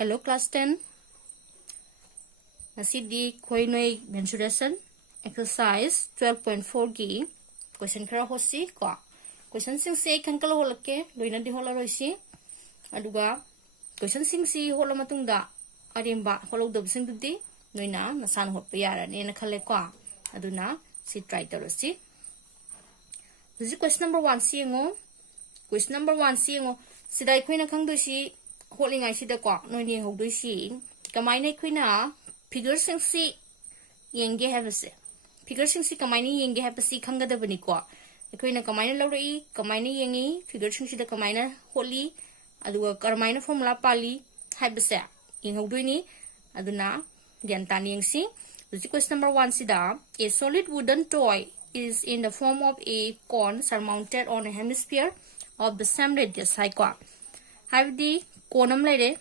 Hello class 10. Ngasi khoi noi mensuration exercise 12.4 gi question khara hosi ko question sing se kan kala holake loina di hola roisi aduga question sing si hola matung da arimba holo dob sing dudi noina nasan hot yara ne na khale ko aduna si try torosi this is question number 1 si ngo question number 1 si ngo sidai khoina khang do si holding I see the clock no need hold the she Kamine Quina figure sing see yenge have a say figure sing see Kamine yenge have a see Kanga the Beniqua the Queen of Kamina Lori Kamine Yengi figure sing the Kamina Holy Adu Carmina from La Pali have a say in Hodini Aduna Gantani Yangsi. The question number 1 sida a solid wooden toy is in the form of a cone surmounted on a hemisphere of the same radius. Have the Konam lady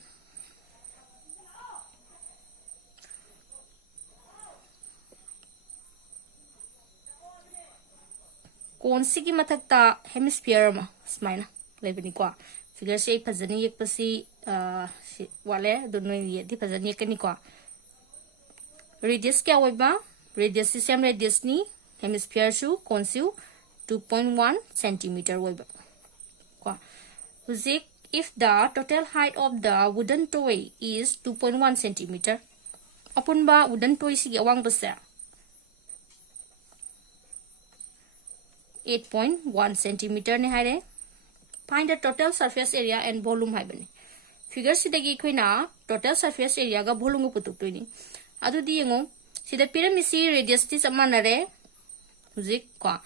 Konsigi Matakta hemisphere smina Lebenicua figure shape as an yepasi wale don't know yet the Pazaniacanicua radius Kawaba radius is same radius ni hemisphere shoe conceal 2.1 centimeter web. If the total height of the wooden toy is 2.1 centimeter, upon ba wooden toy sige awang basa 8.1 centimeter ne haire. Find the total surface area and volume hai bani. Figure sidagi koina total surface area ga volume putuk to ni. Adu di ngo sida pyramid si radius ti samanare huzik kwa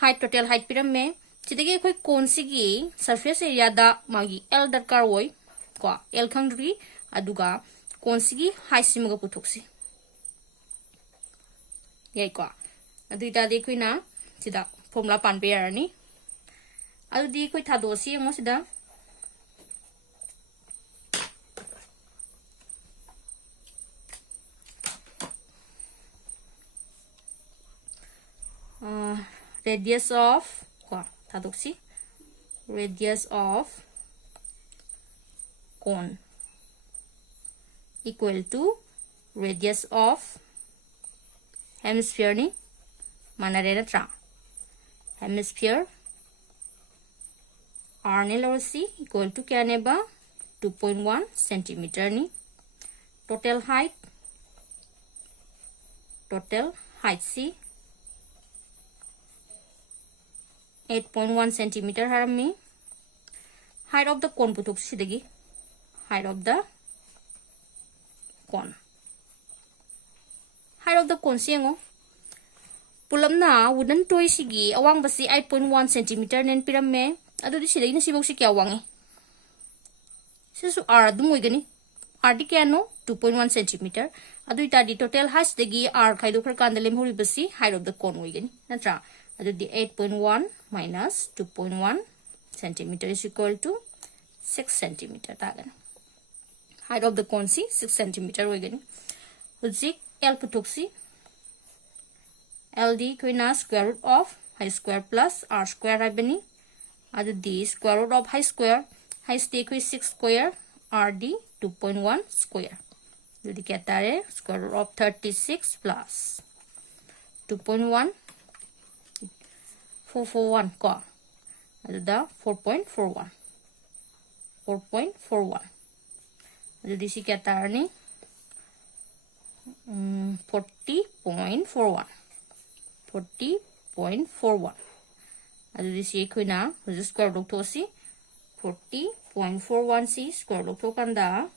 height total height pyramid Chidagi koi konsigi surface area da magi L darkar woi kwa L khangri aduga konsigi height simaga putoksi yai kwa adu ita de koi na sida formula pan pe yarani adu di koi thadosi ngo sida radius of Tadoksi radius of cone equal to radius of hemisphere ni manarena tra hemisphere r ne lorsi equal to kya neba 2.1 centimeter ni total height c 8.1 centimeter harami height of the cone putuk sidagi height of the cone siango pulamna wooden toy sigi awang basi 8.1 centimeter nen piramme adu di sidagi na sibok si kya wangi sisu r dumoi gani r di kya no 2.1 centimeter adu ita di total height dagi r khaido khar kandalem hori basi height of the cone oi gani natra adu di 8.1 minus 2.1 centimeter is equal to 6 centimeter tagan height of the cone si 6 centimeter hoigani uzik l putoksi ld koina square root of high square plus r square haibani adu di square root of high square stay koi 6 square r d 2.1 square jodi kya re square root of 36 plus 2.1 441 ko ada 4.41 jadi si kata ni 40.41 ada di si kuina square root to si 40.41 si square root to kanda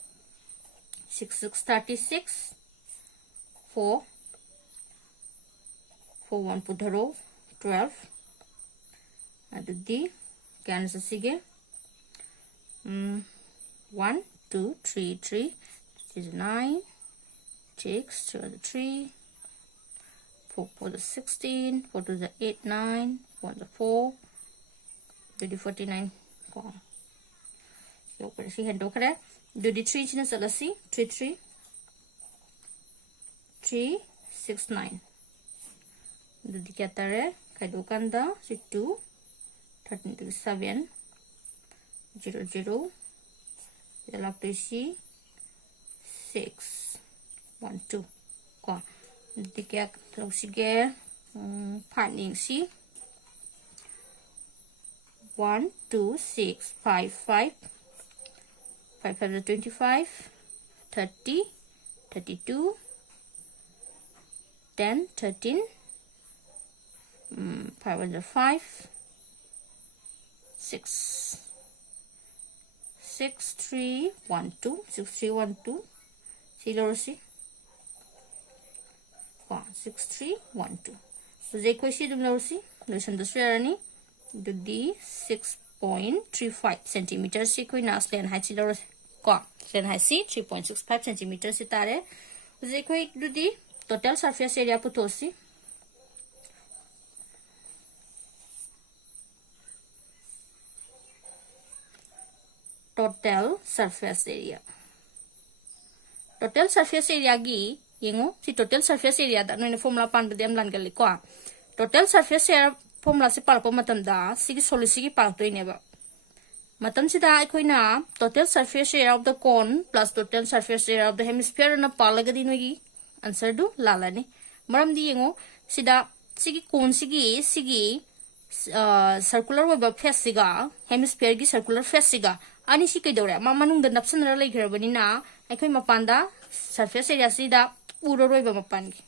6636 4 1 pudharo 12 Adu di kyan sa sige 1 2 3 3 is 9 6 2 3 4 4 the 16 4 to the 8 9 1 the 4 jadi 49 ko so per si hendo kare jadi 3 china salasi 3 6 9 jadi katare kaidukan da si 2 13 to 7 0 0 Elaptisi 6 1 2 ko di kya losige phani si 1 2 6 5 5 5 5 25 30 32 10 13 505 6 6 3 1 2 6 3 1 2 silo si 6 3 1 2 so je ko si dum lo si lotion do srani do di 6.35 cm si ko na slen height si lo ko slen height si 3.65 cm si tare je ko do di total surface area puto si total surface area gi yengo si total surface area da no formula pan de am lan gal ko total surface area formula se par po matam da sigi solusi gi par to ne ba matam si da koina total surface area of the cone plus total surface area of the hemisphere na palaga di no gi answer do lala ne maram di yengo sida sigi cone sigi circular web face siga hemisphere gi circular face siga ani si kai dore ma manung da napsan ra lai garbani na ai khoi mapanda surface area sida uro roi ba mapan gi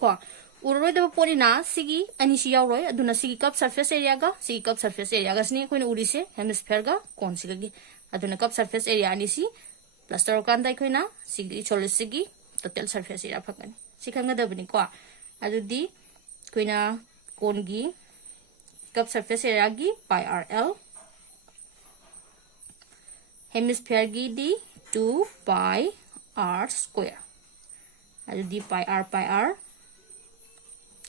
ko uro roi da pori na sigi ani si yaw roi aduna sigi cup surface area ga sni khoi na uri se hemisphere ga kon siga gi aduna cup surface area ani si plaster kan dai khoi na sigi chole sigi total surface area phakani sikhanga da bani ko adudi khoi na kon gi cup surface area gi pi rl hemisphere gi di 2 pi r square adu di pi r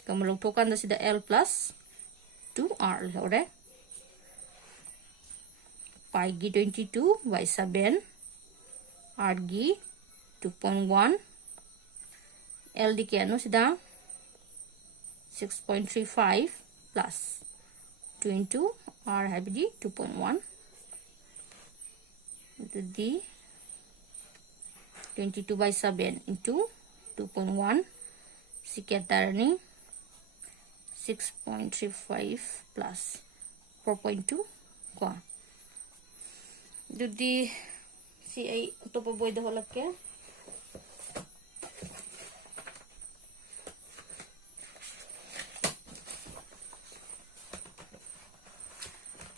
kamalog to kan da sida l plus 2r lore pi gi 22 by 7 r gi 2.1 l di kya no sida 6.35 plus 2 into r habdi 2.1 into the 22 by 7 into 2.1 sikatarani 6.35 plus 4.2 ko dudi si ai to pa boy da holakke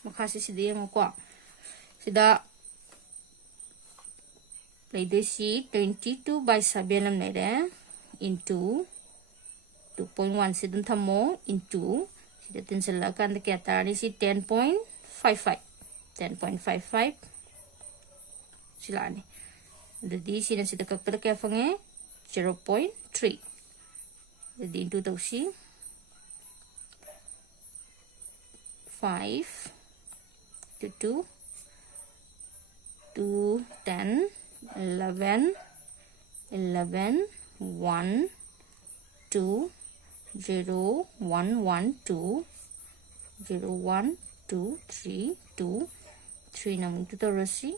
makasi si dia ko sida Lady C 22 by 7 lam nere into 2.1 sidun thamo into sida tinsala kan de kya ni si 10.55 sila ni dadi sina sida kakpara kya fange 0.3 dadi into tawsi 5 to 2 to 10 11 1 2 0 1 1 2 0 1 2 3 2 3 namun tu terasi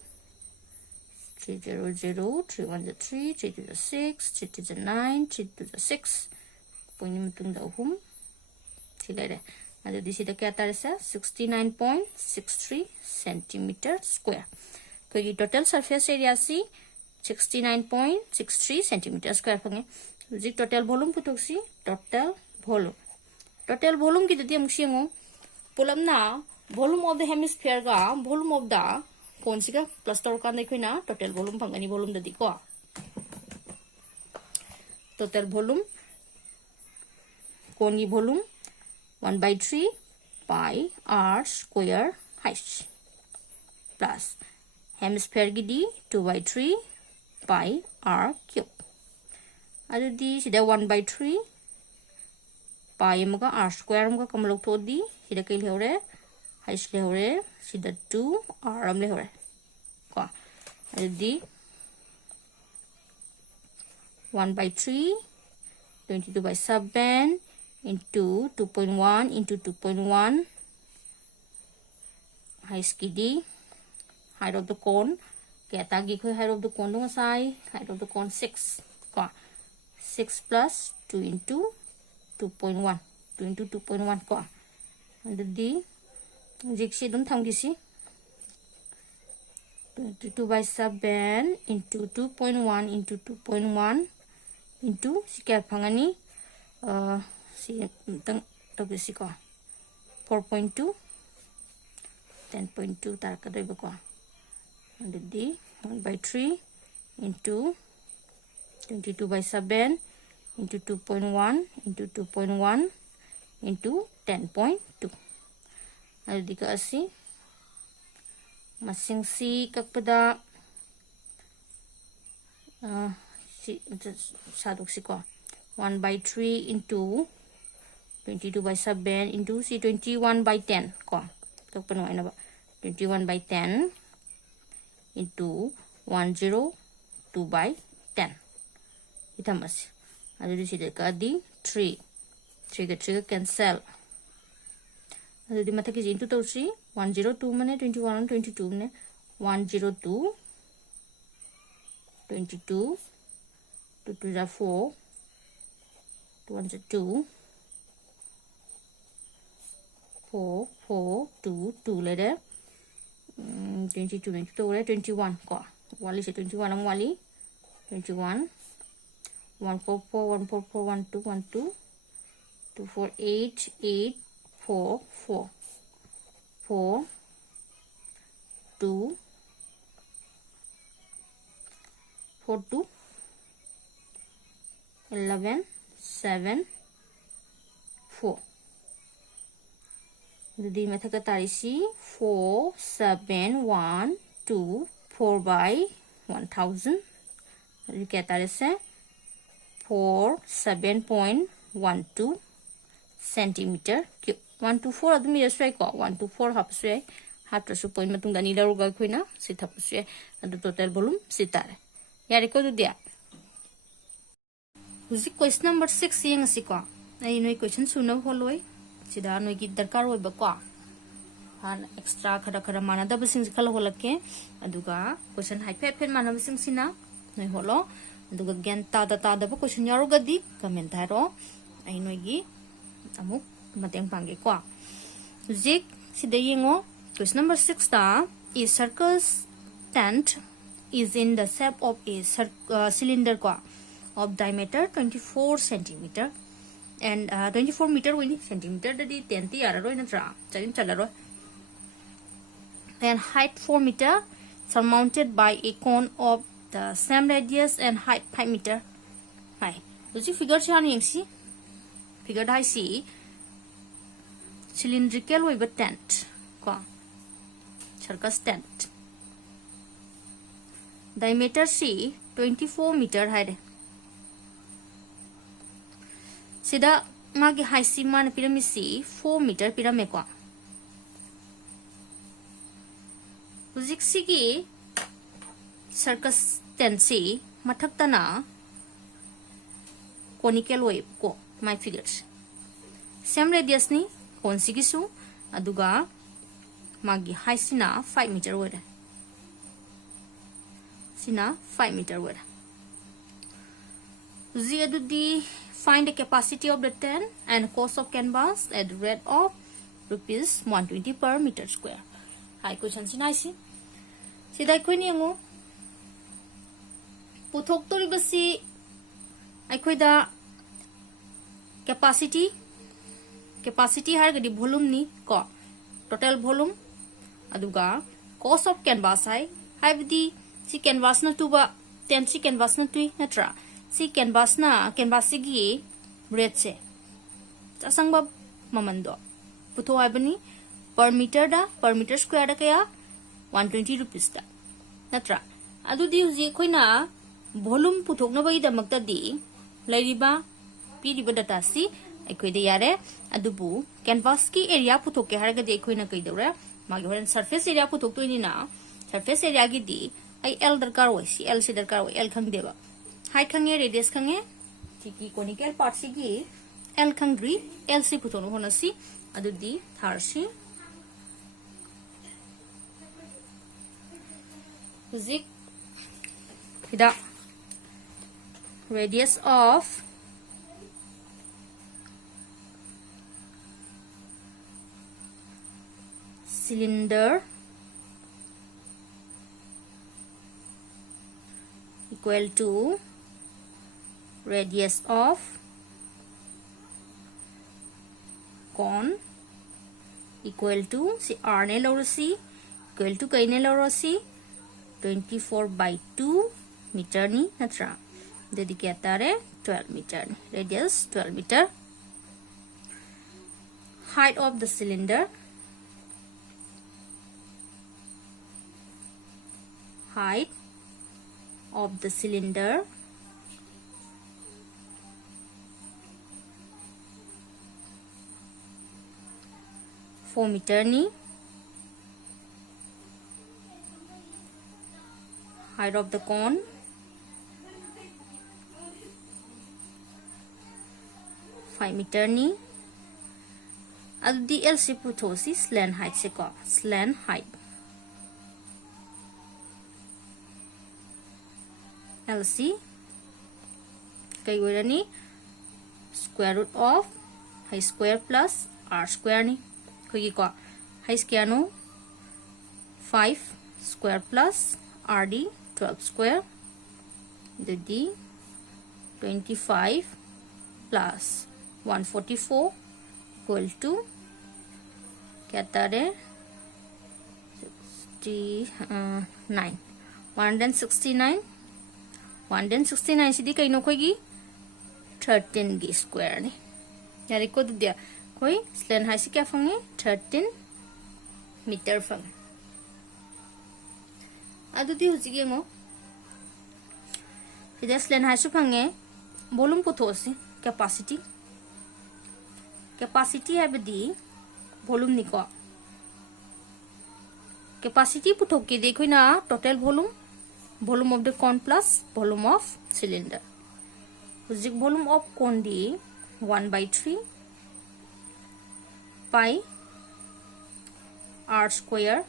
3 0 0 3 1 3 3 2 6 3 2 9 3 2 6 punya mutung dahum sila deh ada di sini kata rasa 69.63 cm square कोई total surface area सी 69.63 cm square fungi जी total volume पुतों सी total volume की जल्दी हम शिंगो पुलम ना volume of the hemisphere का volume of the कौन सी का cluster का नहीं कोई ना total volume फंगनी volume ददी को total volume कौन ये volume 1/3 pi r square h plus hemisphere gi di 2/3 pi r cube adu di sida 1/3 pi mga r square mga kamlok to di sida kai lehore h lehore sida 2 r am lehore ko adu di 1/3 22 by 7 into 2.1 into 2.1 height ki di height of the cone kaya tagi ko height of the cone dong sai height of the cone 6 ko 6 plus 2 into 2.1 2 into 2.1 ko adudi jiksi dum thamgisi 22 by 7 into 2.1 into 2.1 into sikya phangani si tang togisi ko 4.2 10.2 tar ka doi ko adudi 1 by 3 into 22 by 7 into 2.1 into 2.1 into 10.2 adudi ka asi masing si kakpada si sadok si ko 1 by 3 into 22 by 7 into si 21 by 10 ko kakpano ay na ba 21 by 10 into 102 by 10 itamas adudi si ka di 3 3 ka cancel adudi mata ki into to 3 102 mane 21 22 mane 102 22 2 2 are 4 2 4 4 2 2 later 22 22 21 ko wali se 21 am wali 21 144 144 12 12 248 8 4 4 4 2 4 2 11 7 4 jadi method ka tarisi 4 7 1 2 4 by 1000 jadi kya tarise 4 7.12 centimeter cube 1 to 4 adumi yasrai ko 1 to 4 hapsrai hatra su point matung dani daru ga khoina si thapsrai adu total volume sitare yare ko du dia usi question number 6 yang asiko ai noi question suna holoi sida noi gi darkar oi ba ko han extra khada khada mana da basing kala holake aduga question hai phe mana basing sina noi holo aduga gen ta da ba question yaru ga di comment haro ai noi gi amuk mateng pangge ko zik sida yengo question number 6 ta is circus tent is in the shape of a cylinder ko of diameter 24 centimeter and 24 meter wini centimeter dadi 10 ti ara roi na tra chain chala roi and height 4 meter surmounted by a cone of the same radius and height 5 meter hai uji figure cha ni si figure dai si cylindrical with a tent ko circus tent diameter c 24 meter hai sida magi height si man pyramid c 4 meter pyramid ko ujik sigi circus tent c mathak tana conical way ko my figures same radius ni kon sigi su aduga magi height sina 5 meter wada sina 5 meter wada uzi adudi find the capacity of the tent and cost of canvas at the rate of rupees 120 per meter square hai question sina si sidai koi ni ngo puthok tori basi ai koi da capacity har gadi volume ni ko total volume aduga cost of canvas hai bdi si canvas na tuba tent si canvas na tui natra si canvas gi rate se chasangba mamando putho abani per meter square da kaya 120 rupees da natra adu di uji khoina volume puthok na bai da makta di lairiba piriba data si ekhoi de yare adubu canvas ki area puthok ke harga de ekhoi na kai dore magi horen surface area puthok to ni na surface area gi di ai l darkar oi si l si darkar oi l khang deba height khange radius khange tiki conical part si gi l khangri l si putono honasi adudi tharsi zik Hida radius of cylinder equal to radius of cone equal to si r ne lo si equal to kai ne lo si 24/2 meter ni natra dedicatare 12 meter ni radius 12 meter. Height of the cylinder, height of the cylinder four meter ni. Height of the cone 5 meter ni. Ad DL se putosi slant height se ko slant height LC kai ni square root of high square plus r square ni koi ko high square no 5 square plus rd 12 square the d 25 plus 144 equal to क्या 69 169 169 सीधी कहीं no कोई 13 की square ने यार को दिया कोई स्लैन high से क्या फंगे 13 मीटर फंगे अदुदी हुजिगे मो इधर स्लैन हाई से फंगे वॉल्यूम पुथोसी कैपेसिटी है बदी वॉल्यूम निको कैपेसिटी पुथोके देखो ना total volume of the cone plus volume of cylinder. Huzik volume of cone di 1/3 pi r square.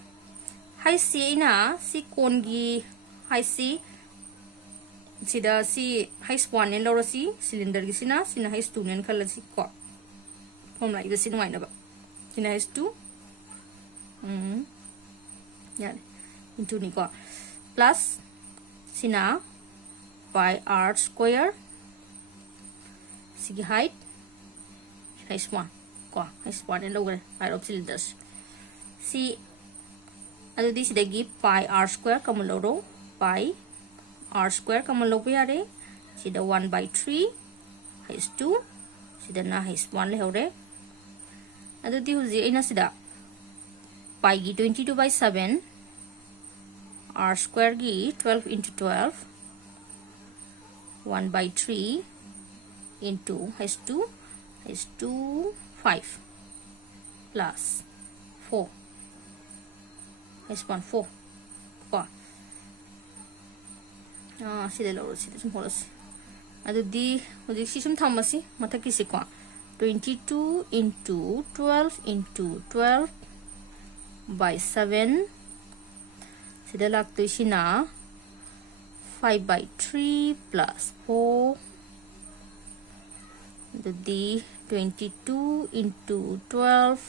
Hai si na si cone gi hai si sida si hai span ne lo si cylinder gi sina hai student khala si ko form like this in wine ba sina hai 2 yeah into ni ko plus sina pi r square sigi height is 1 ko is 1 and lower height of cylinders si adu di sida gi pi r square kamuloro pi r square kamulo yare sida 1/3 is 2 sida na is 1 le hore adu di huji ina sida pi gi 22/7 r square gi 12 into 12 1/3 into has 2 5 plus 4 has 1 4 4 sida lo sida sum holos adu di hoji si sum thamasi matha kisi ko 22 into 12 into 12 by 7 sida lagto sina 5/3 plus 4 the 22 into 12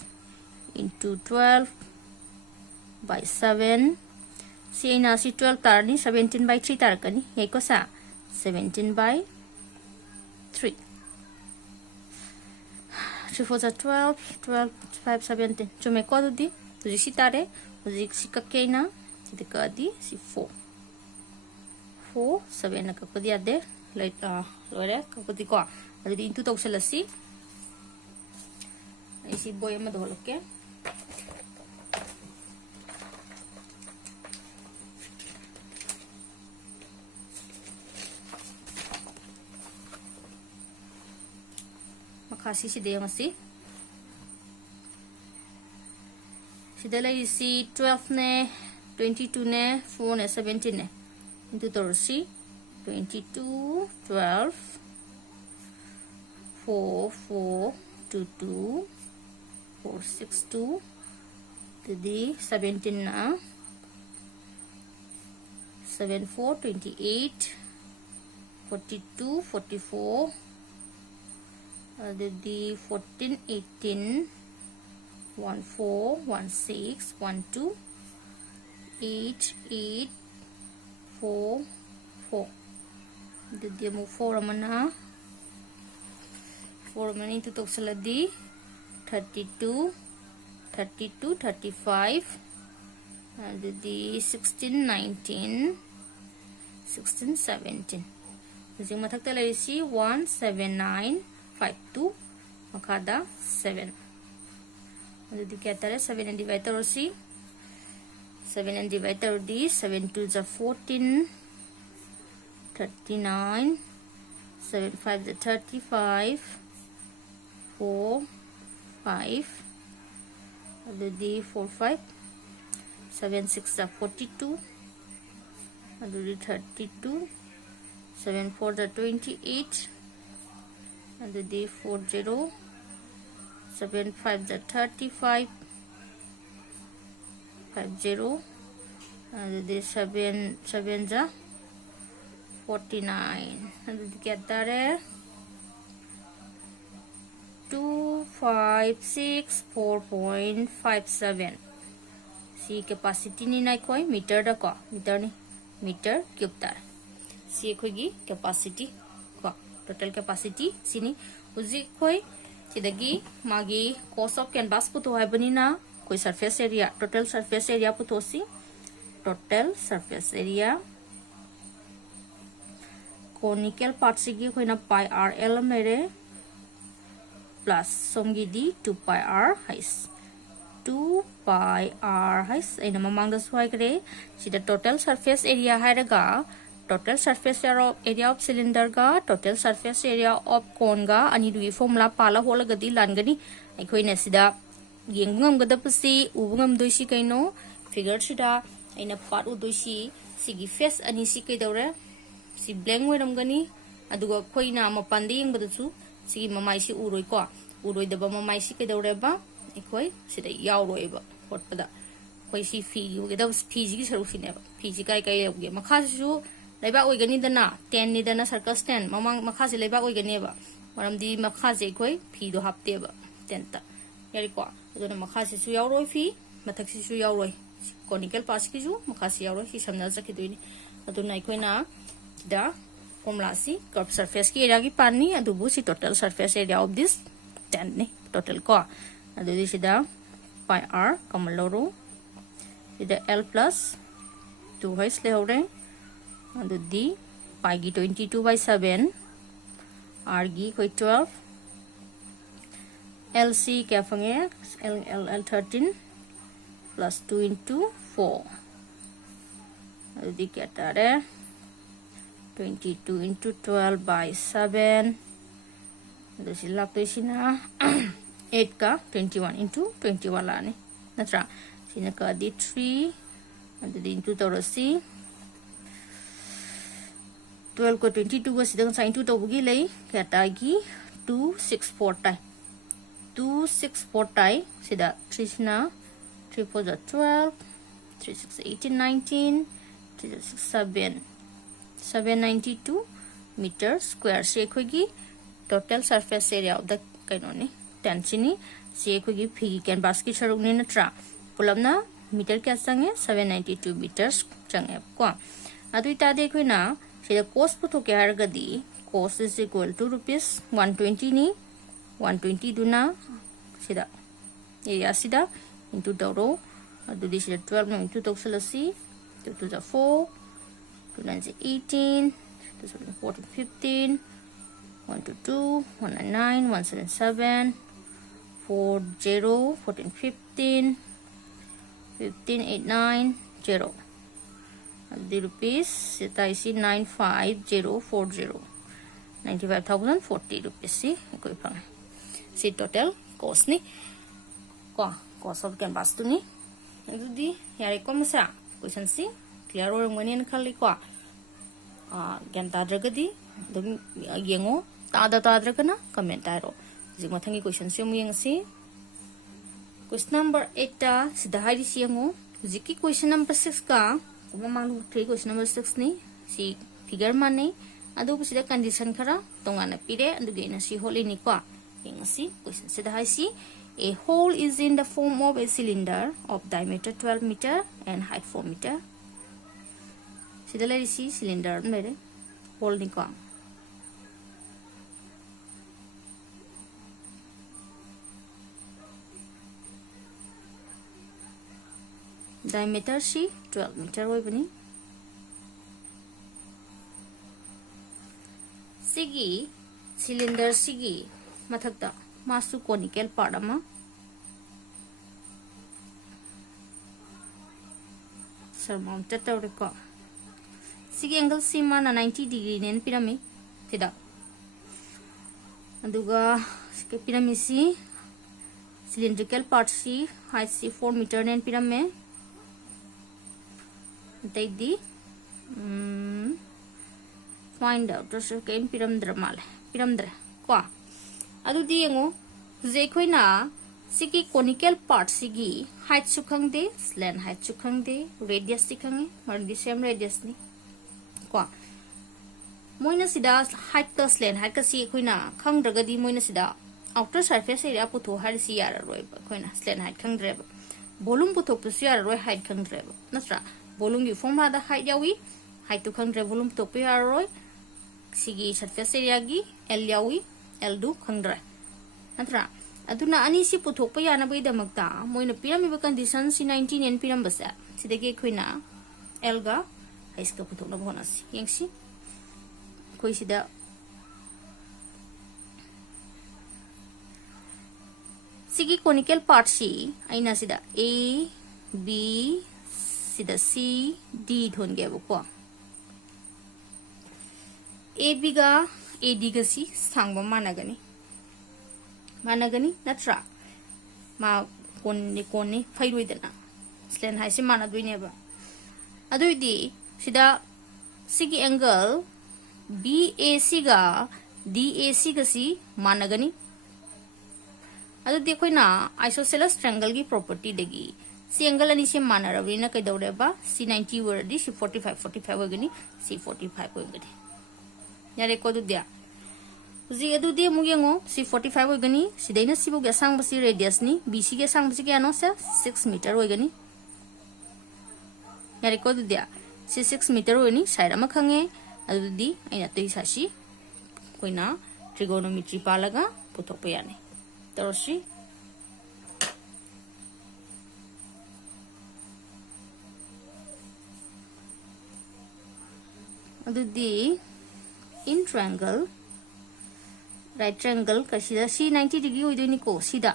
into 12 by 7 si na si 12 tar ni 17/3 tar kani yai ko sa 17/3 3 4 12 12 5 17 chume ko di si tare si kakena di si 4 7 na kapadi ade light lore kapadi ko adi into tawsalasi ai si boy ma doloke makasi si de ngasi sidalai si 12 ne 22 ne 4 ne 17 ne into torsi 22 12 4 4 2 2 4 6 2 to the 17 na 7 4 28 42 44 the 14 18 14 16 12 8 8 4 4 the mo 4 amana 4 amana into toksaladi 32 32 35 and the 16 19 16 17 using mathakta laysi 17952 makada 7 and the katare 7 and divider si 7 and divider d 7 to the 14 39 7 5 the 35 4 5 and the 4 5 7 6 the 42 and the 32 7 4 the 28 and the 40 7 5 the 35 50 and the 7 7 the 49 and the get that 256 4.57 si capacity ni nai koi meter da ko meter ni meter cube tar si khoi gi capacity ko total capacity sini uji khoi sidagi magi cost of canvas puto hai bani na koi surface area total surface area puto si total surface area conical part sigi khoi na pi r l mere plus somgi di 2 pi r hais 2 pi r hais ina mamang da swai kare sida total surface area hairaga total surface area of cylinder ga total surface area of cone ga ani dui formula pala hola gadi langani akhoi na sida yengam gada pusi ubungam doisi kaino figure sida aina part u doisi sigi face ani si kai dore si blank weram gani aduga khoina mapandi yengba su sigi mamai si uroi ko uroi da ba mamai si kai dore ba akhoi sida yauroi ba hotpada khoi si fi ge da fi ji saru si ne ba fi ji kai kai ge makha su laiba oigani dana 10 ni dana circle stand mamang makha si laiba oigani ba maramdi makha je khoi fi do hapte ba 10 ta yari ko adona makha si su yauroi fi mathak si su yauroi conical pass ki ju makha si yauroi si samna sakhi doini adona khoi na da formula si curve surface ki area ki pani adubu si total surface area of this 10 ni total ko adu sida pi r common loro sida l plus 2 hois le hore adu d pi gi 22 by 7 r gi koi 12 lc kya fange l 13 plus 2 into 4 adu di kya tare 22 into 12 by 7 this is lap sina 8 ka 21 into 21 la ni natra sina ka di 3 and the into torasi 12 ko 22 ko sidang sin 2 to bugi lei kata gi 264 tai 264 tai sida 3 sina 3 4 the 12 3 6 18 19 3 6 7 792 meter square se khogi total surface area of the kainoni 10 chini se khogi phigi canvas ki saruk ni natra pulamna meter kya sange 792 meters change ko adui ta de khoina se cost putho ke har gadi cost is equal to rupees 120 ni 120 duna sida area sida into doro adu di sida 12 into toksalasi to the 4 2 9 18 14 15 1 to 2 199 177 40 14 15 15 89 0 the rupees sita isi 95040 95,040 rupees si koi pang si total cost ni ko cost of canvas tu ni di yari ko masa question si clear or ngani khali ko gan ta dragadi dum yengo ta dragana comment aro ji mathangi question si mu yeng si question number 8 ta sida hari si yengo jiki question number 6 ka ममांग 3 question number 6 नि सी figure माने अदु बिसिदा condition खरा तोंगाना पिरे अदुगे ना सी hole इनि को यंगसी question से हाई सी a hole is in the form of a cylinder of diameter 12 meter and height 4 meter sida lai si cylinder mere hole ni ko diameter si 12 meter oi bani sigi cylinder sigi mathakta masu conical part ama surmounted tawre ko sigi angle si mana 90 degree nen pirami tida aduga ke pirami si cylindrical part si height si 4 meter nen pirame take the find out so ke piramdra male piramdra ko adu di ngo je khoina sigi conical part sigi height su khangde slant height su khangde radius ti khange mar di same radius ni ko moina sida height ta slant height ka si khoina khangdraga di moina sida outer surface area putho har si yara roi ba khoina slant height khangdre ba volume putho pu si yara roi height khangdre ba nasra volume gi formula da height yawi height tu khangdre volume to pu yara roi sigi surface area gi l yawi l du khangdre natra aduna ani si puthok pa yana bai damakta moina pyramid condition si 19 n pyramid basa sidagi khoina l ga hais ka puthok na bonus yengsi koi sida sigi conical part si aina sida a b sida c d thon ge ko a b ga a d ga si sangba managani natra ma konni phairuidana slant hai se mana duine ba aduidi sida sigi angle BAC ga DAC ga si managani adudi koina isosceles triangle gi property degi si angle ani se manarabina kai daure ba c 90 word si 45 ogani c 45 ogani yare ko dudia ji adudi mugengo si 45 ogani sidaina sibu ga sang basi radius ni BC ga sang basi ga no se 6 meter ogani yare ko dudia si 6 meter ogani side ma khange adudi aina tei sashi koina trigonometry palaga puthokpa yani taroshi adudi in triangle right triangle kasida c 90 degree oidoni ko sida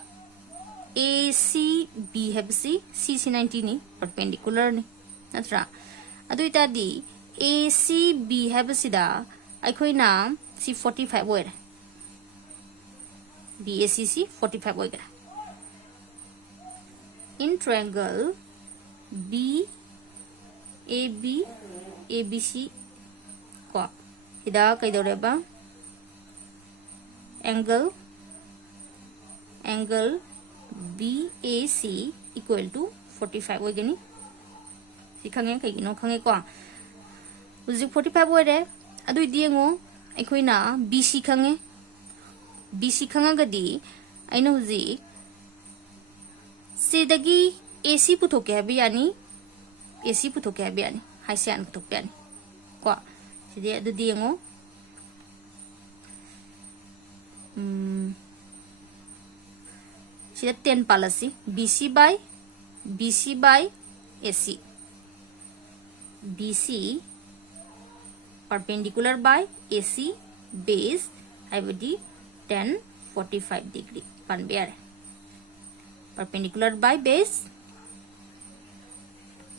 ACB have c 90 ni perpendicular ni natra adu ita di ACB have sida aikoina c 45 oira BACC 45 oira in triangle BAB ABC ko ida kaidore ba angle BAC equal to 45 ogani sikhange kai no khange ko uji 45 ore adu diengo aikoina BC khanga gadi aina uji sidagi AC puthoke habi yani AC puthoke habi yani haisian puthoke yani ko sidi adu diengo sida 10 policy BC by AC BC perpendicular by AC base I would be 1045 degree panbear perpendicular by base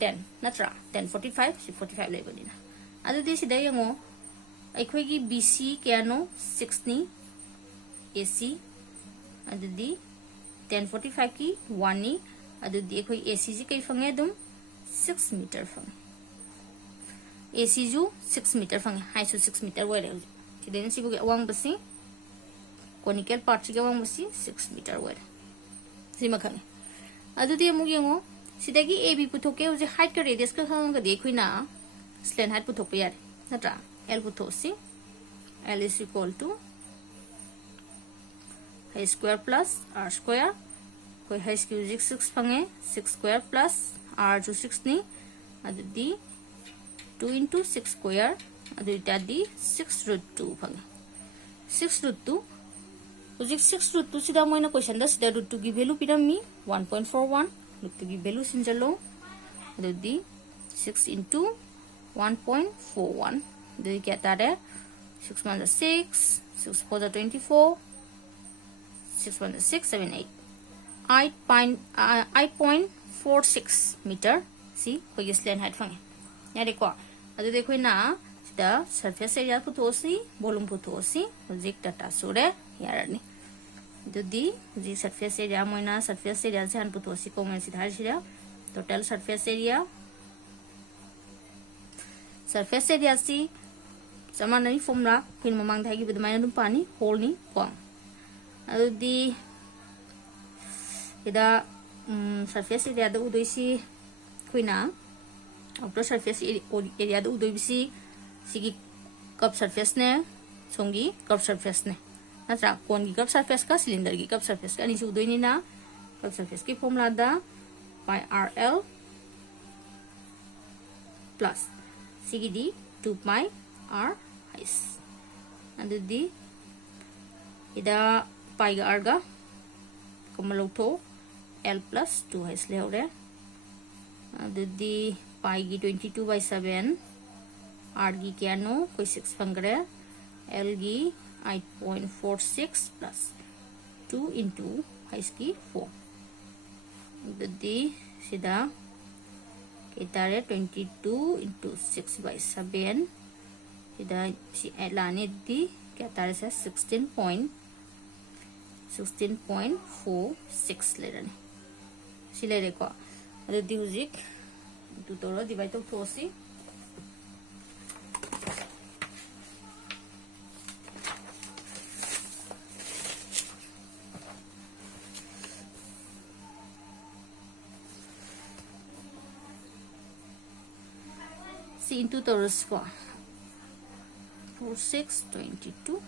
10 natra 1045 45 level dina adu di sida yango aikhoi gi BC kano 6 ni AC adudi 1045 ki 1 ni adudi khoi AC ji kai fange dum 6 meter fange AC ju 6 meter fange hai su 6 meter wai re chiden si bu awang basi conical part ji awang basi 6 meter wai si makhane adudi amu yengo सिदागी A B पुथोके उजे height का radius का खंगदी खुइना slant height पुथोक यार नत्रा L पुथोसी L is equal to h square plus r square कोई h की 6 fungi 6 square plus r जो 6 नी अदुदी 2 into 6 square अदुदी 6 root 2 fungi 6 root 2 उजे 6 root 2 सिदा मोइना क्वेश्चन दा सिदा root 2 की वैल्यू पिरामी 1.41 root 2 की वैल्यू सिंजलो अदुदी 6 into 1.41 अदुदी क्या तारे 6 1 is 6, 6 4 is 24, 6 1 is 6, 7, 8. 8.46 meter. See, कोई स्लैंट हाइट फंगे यार देखो अदु देखो ना सिदा सरफेस एरिया पुथोसी वॉल्यूम पुथोसी जिक डाटा सोरे यार ने दुदी जी सरफेस एरिया मोइना सरफेस एरिया से हन पुथोसी को मैं सिधा सिदा टोटल सरफेस एरिया सी समाननी फॉर्मूला फिर ममांग थागी बदमायना दुम पानी होलनी कोंग अदुदी इदा सरफेस एरिया द उदोइसी खुइना आउटर सरफेस एरिया द उदोइसी सिगी कप सरफेस ने सोंगी कप सरफेस ने नत्रा कोन की कप सरफेस का सिलेंडर की कप सरफेस का निसु उदोइनी ना कप सरफेस की फॉर्मूला दा पाई RL प्लस सिगी दी 2 पाई R is अदुदी इदा पाई R गा कमलोथो L plus 2 is ले हो रहे अदुदी पाई की 22/7 R की क्या नो कोई 6 फंगरे L की 8.46 plus 2 into is की 4 अदुदी सीधा कितारे 22 into 6/7 इधर सी लाने दी क्या तारे से 16.46 ले रहे सिले देखो अरे दिउजिक तू तोरो डिवाइड तो फोसी सी इंटू तोरो square 4 6 22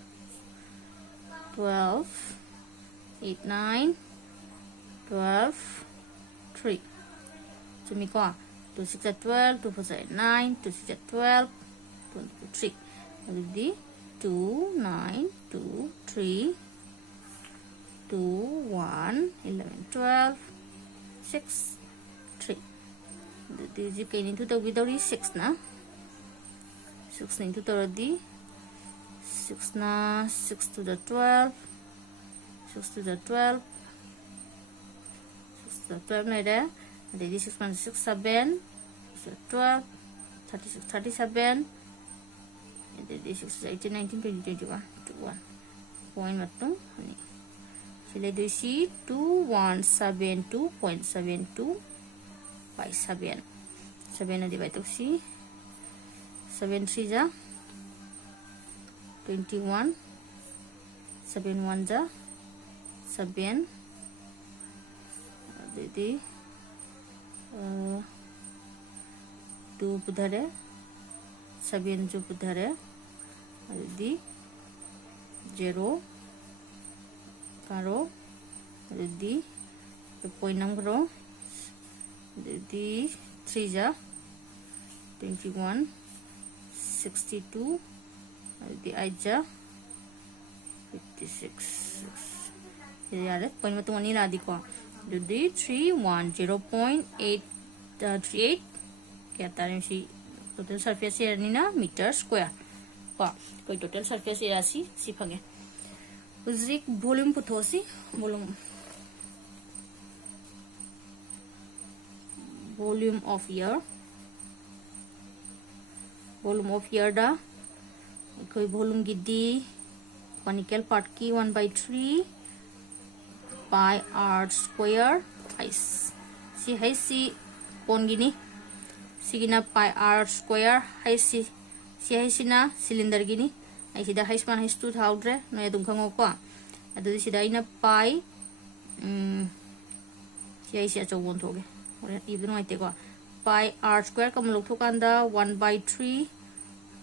12 8 9 12 3 so mi ko 2 6 are 12 2 4 are 9 2 6 are 12 23 already 2 9 2 3 2 1 11 12 6 3 the you can into the with 6 na 6 into the 6 na 6 to the 12 6 to the 12 6 to the 12 na there and then 6 1 6 7 12 36 37 and then 6 18 19 20 21 21 point matung ani sila doisi 2172.72 by 7 7 na divide to si 7 3 ja 21 7 1 ja 7 दीदी 2 बुधरे 7 जो बुधरे दीदी 0 कारो दीदी point number दीदी 3 जा 21 62 दीदी 8 जा 56 यार पॉइंट में तो नहीं ला दी को दीदी 310.838 क्या तारे सी टोटल सरफेस एरिया नी ना मीटर स्क्वायर को कोई टोटल सरफेस एरिया सी फंगे उजिक वॉल्यूम पुथोसी वॉल्यूम ऑफ एयर दा कोई वॉल्यूम गिद्दी कॉनिकल पार्ट की 1/3 pi r square is si hai si kon gini sigina pi r square hai si hai sina cylinder gini ai sida hai span hai 2000 no yadum khango ko adu sida ina pi si hai si acho bon thoge इबन होते को पाई r square कम लोग तो कांदा 1/3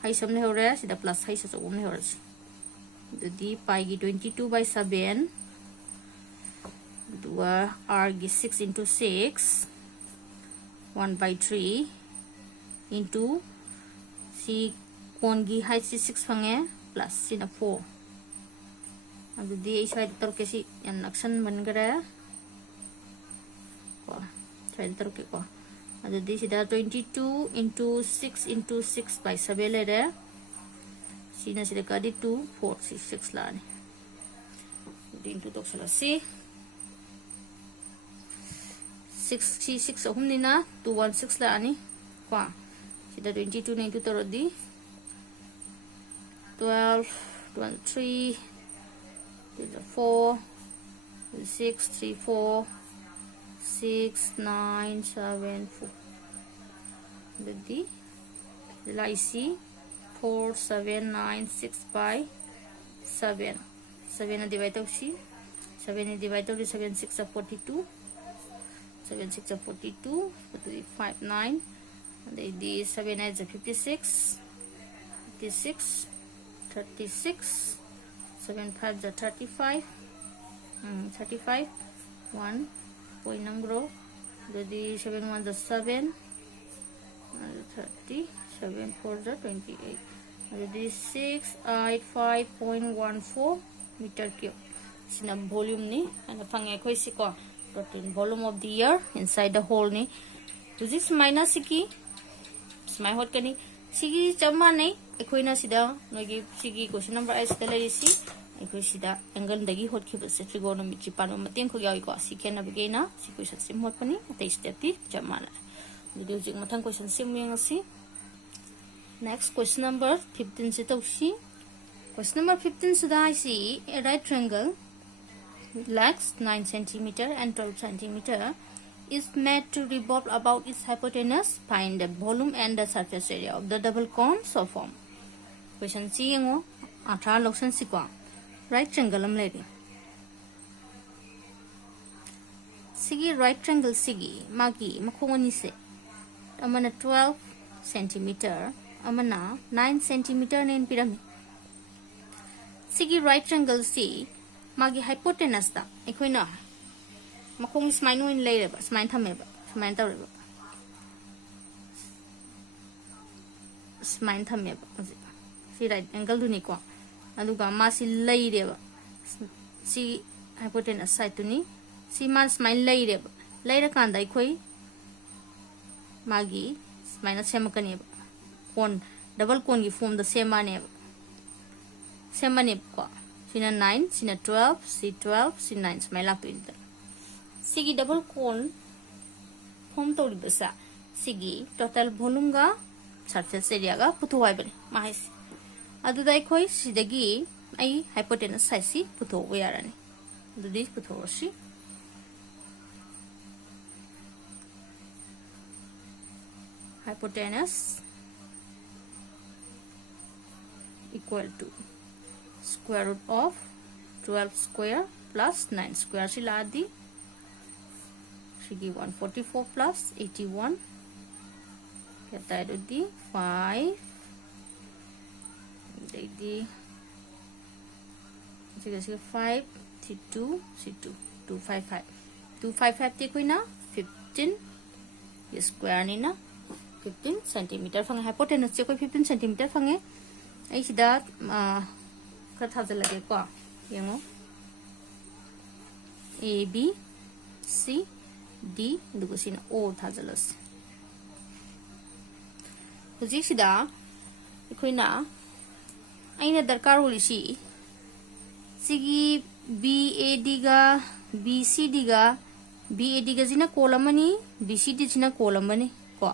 high समने हो रहा है सीधा प्लस हाई से उमने हो रहा है दी पाई की 22/7 दुआ r की 6 into 6 1/3 into सी कोन की हाई से 6 फंगे प्लस सीना 4 अब दी इस वाइट तर कैसी नक्शन बन गया है तर के को अब दी सीधा 22 into 6 into 6/7 ले रहे सीना सीधे कर दी 2 4 6 लाने दी into तो चला सी 6 अहुम निना 216 लाने को सीधा 22 ने into तर दी 12 23 4 6 3 4 6 9 7 4 the LIC 4 7 9 6/7 7 divided of she 7 divided of 7 6 of 42 7 6 of 42 5 9 and the 7 is 56 56 36 7 5 is 35 35 1 point number the 7 1 is 7 30 7 4 is 28 the 6 8 5.14 meter cube sina volume ni and phang khoi si ko protein volume of the air inside the hole ni to this minus ki smai hot kani sigi chama nei ekhoi na sida nogi sigi question number s da lai si ekhoi sida angle dagi hot ki base trigonometry pan mateng ko yawi ko si ken na bege na si question sim hot pani ate step ti chama na video jik mathang question sim yang si next question number 15 se to si question number 15 sida I see a right triangle length 9 cm and 12 cm is made to revolve about its hypotenuse. Find the volume and the surface area of the double cone so form. Question C ngo 18 location si ko right triangle am lady. Sigi right triangle sigi magi makongoni se amana 12 cm amana 9 cm nen pirami. Sigi right triangle si magi hypotenuse da ekhoi makong smile in lay ba smile thameba smile tawreba smile thameba si right angle duni ko aduga ma si lay reba si hypotenuse side tuni si ma smile lay reba lay ra kanda khoi magi smile semakani ba kon double cone gi form the same ane ko sina 9 sina 12 si 12 si 9 smile la to sigi double cone form to basa sigi total volume ga surface area ga puthoi bane mahis adu dai khoi sidagi ai hypotenuse size si putho yarani adu di putho si hypotenuse equal to square root of 12 square plus 9 square si ladi sigi 144 plus 81 kata di 5 di sigi 5 c2 255 255 te koi na 15 ये square ni na 15 cm fungi hypotenuse से कोई 15 cm fungi आई सिदा कर था लगे को यंगो A B C D दुगो सिना O था जलस हुजी सिदा कोई ना आई ना दरकार होली सी सिगी B A D गा B C D गा B A D गा जिना कोलमनी B C D जिना कोलमनी को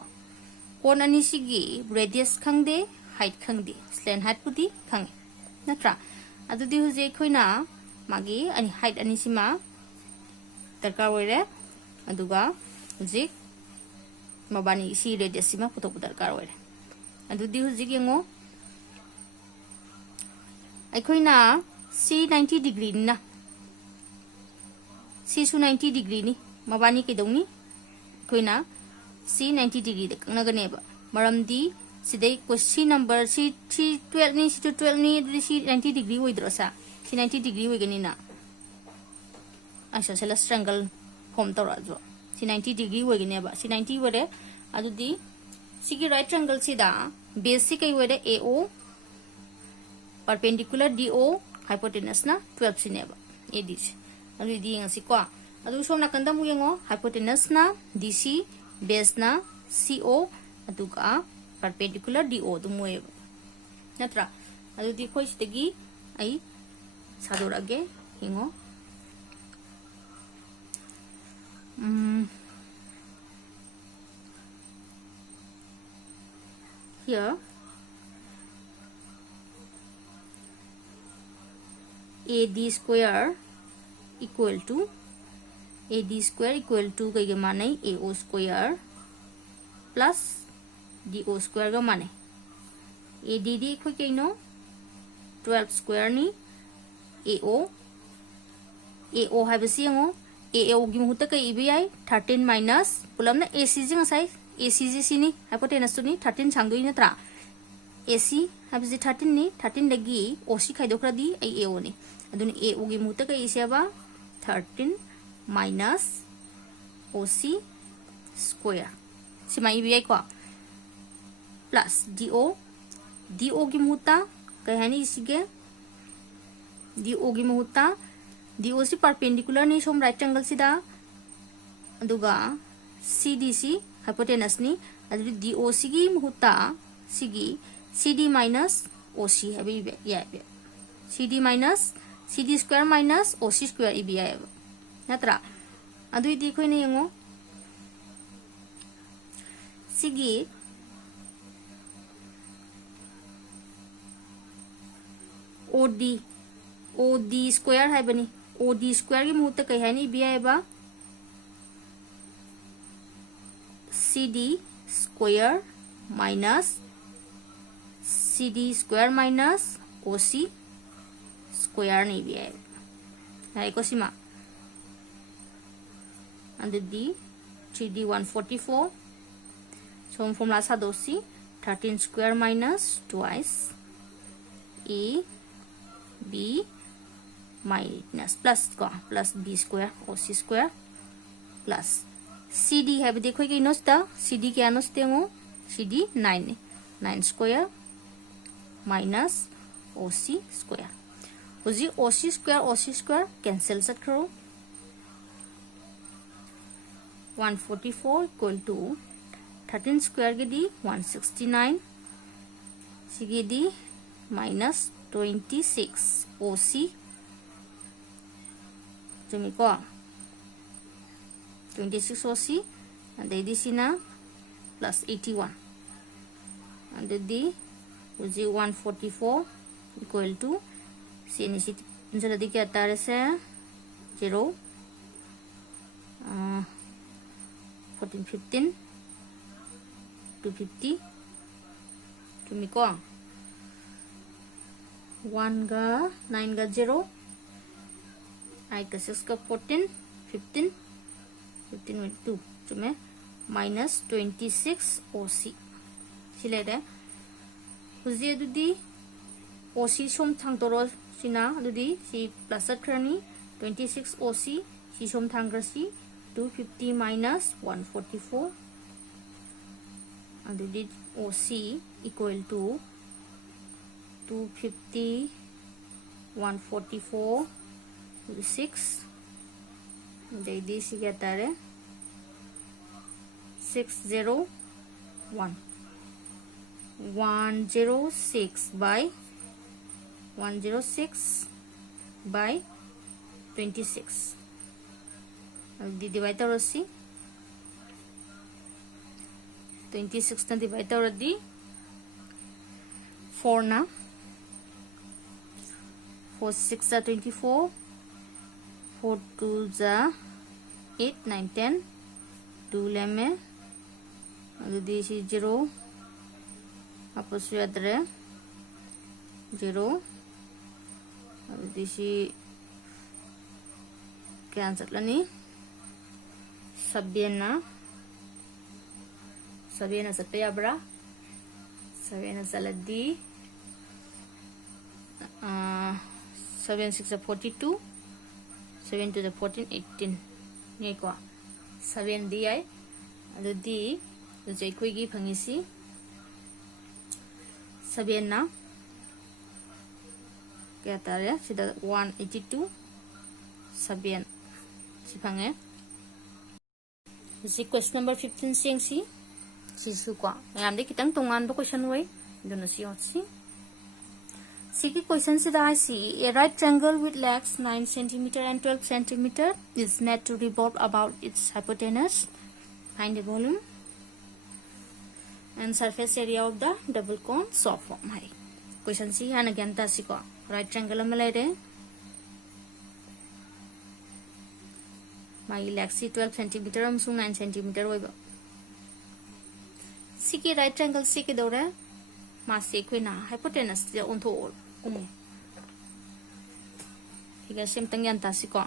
कोन अनि सिगी radius खंगदे height खंगदे slant height पुदी खंगे नत्रा अदुदी हुजे खोइना मागी अनि height अनि सिमा दरकार होइरे अदुगा हुजे मबानी सी radius सिमा पुतो दरकार होइरे अदुदी हुजे गेंगो अखोइना C 90 degree ना C सु 90 degree नि मबानी के दौनी कोइना सी 90 डिग्री द कंगनगनेबा मरमदी सिदे सी नंबर सी 12 नि सी 12 नि दुदी सी 90 डिग्री होइद्रोसा सी 90 डिग्री होइगनिना आइसोसेलस ट्रायंगल फॉर्म तौराजो सी 90 डिग्री होइगनेबा सी 90 वरे अदुदी सिगी राइट ट्रायंगल सिदा बेस सी कई वरे AO परपेंडिकुलर DO हाइपोटेनस ना 12 सिनेबा एडी अदुदी यंगसी को अदु सोम नाकंदा मु यंगो हाइपोटेनस ना DC बेस ना CO अदुगा परपेंडिकुलर DO दुमोए नत्रा अदुदी खोइ सिदगी आई सादोरागे हिंगो here AD square equal to कई माने AO square plus DO square का माने ADD कोई कहीं 12 square नि AO है बस ये AO की मुहूर्त कई भी आई 13 minus पुलम ना AC जी नसाई AC जी सीनी हाइपोटेनस तो नहीं 13 सांगो ही नत्रा AC है बस 13 नि 13 लगी OC खाई दोखरा दी आई AO ने अदुन AO की मुहूर्त कई से अब 13 minus OC square सिमाई भी आई को प्लस DO की मुहूर्त कहे नहीं इसी के DO की मुहूर्त DO सी परपेंडिकुलर नहीं सोम राइट ट्रायंगल सिदा अदुगा CDC हाइपोटेनस नि अदुदी DOC की मुहूर्त सिगी CD minus OC है भी या CD minus CD square minus OC square भी है नत्रा अदुई देखो नहीं यंगो सिगी OD स्क्वायर है बनी OD स्क्वायर की मुहूर्त कहीं है नहीं भी है बा CD square minus CD square minus OC square नहीं भी है को सीमा under D 3D 144 so formula सा दोसी 13 square minus twice A B minus plus को plus B square OC square plus CD है भी देखो कि नोस्ता CD क्या नोस्ते हो CD 9 square minus OC square उसी OC square cancel सट करो 144 equal to 13 square के दी 169 सिगे दी minus 26 OC जमी को 26 OC and the sina plus 81 and the उसी 144 equal to सीनी सी जल्दी क्या तारे से 0 14 15 250 तुम्ही को 1 का 9 का 0 I का 6 का 14 15 with 2 तुम्हें minus 26 OC सिले रे उसी दुदी OC सोम थांग तोरो सिना दुदी सी प्लस करनी 26 OC सी सोम थांग करसी 250 minus 144 and the OC equal to 250 144 6 this get 601 106 by 26 the divider रसी 26 ना divider रदी 4 ना 4 6 जा 24 4 2 जा 8 9 10 2 लेमे अगदी सी 0 आपस यादरे 0 अगदी सी कैंसल लनी सब्यना 7 चलते याब्रा 7 चलदी 7 6 42 7 2 14 18 ये को 7 दी आई अदुदी जे कोई फंगिसी 7 ना क्या तारे सिदा 182 7 si fungi si question number 15 सिंग si su kwa मैम दे कितंग तोंगान बो क्वेश्चन वई दोनो si होची si की क्वेश्चन सिदा आई सी a right triangle with legs 9 cm and 12 cm is made to revolve about its hypotenuse. Find the volume and surface area of the double cone so form hai question si han again ta si ko right triangle ma lai re मागी leg सी 12 centimetre अमसुंग 9 centimetre ओइबा सी की right triangle C के दौरे मासे Koyna hypotenuse जे ओंथो उंग ठीक है same तंग यान तासी को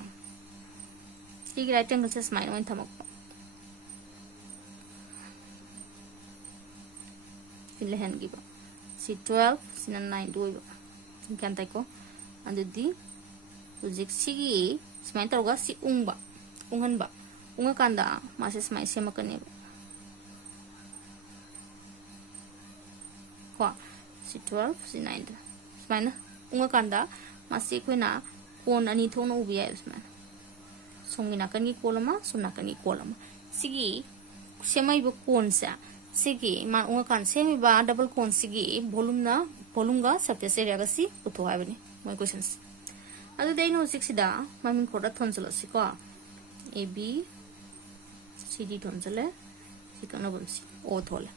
सी की राइट ट्रायंगल से स्माइल ओइन थमक फिर लेहन गिबा सी 12 सी 9 दोइबा यान ताई को अंदुदी उजिक सी की smile तरोगा C उंगबा unghanba unga kanda mase smai semakane ko si 12 si 9 smai unga kanda mase koina kon ani thono ubi ai smai songina kani kolama sumna kani kolama sigi semai bu kon sa sigi ma unga kan semi ba double kon sigi volume ga surface area ga si utho habani my questions adu dei no 6 da mamin khoda thonjalo si ko A B C D tonjale sikana bumsi O thole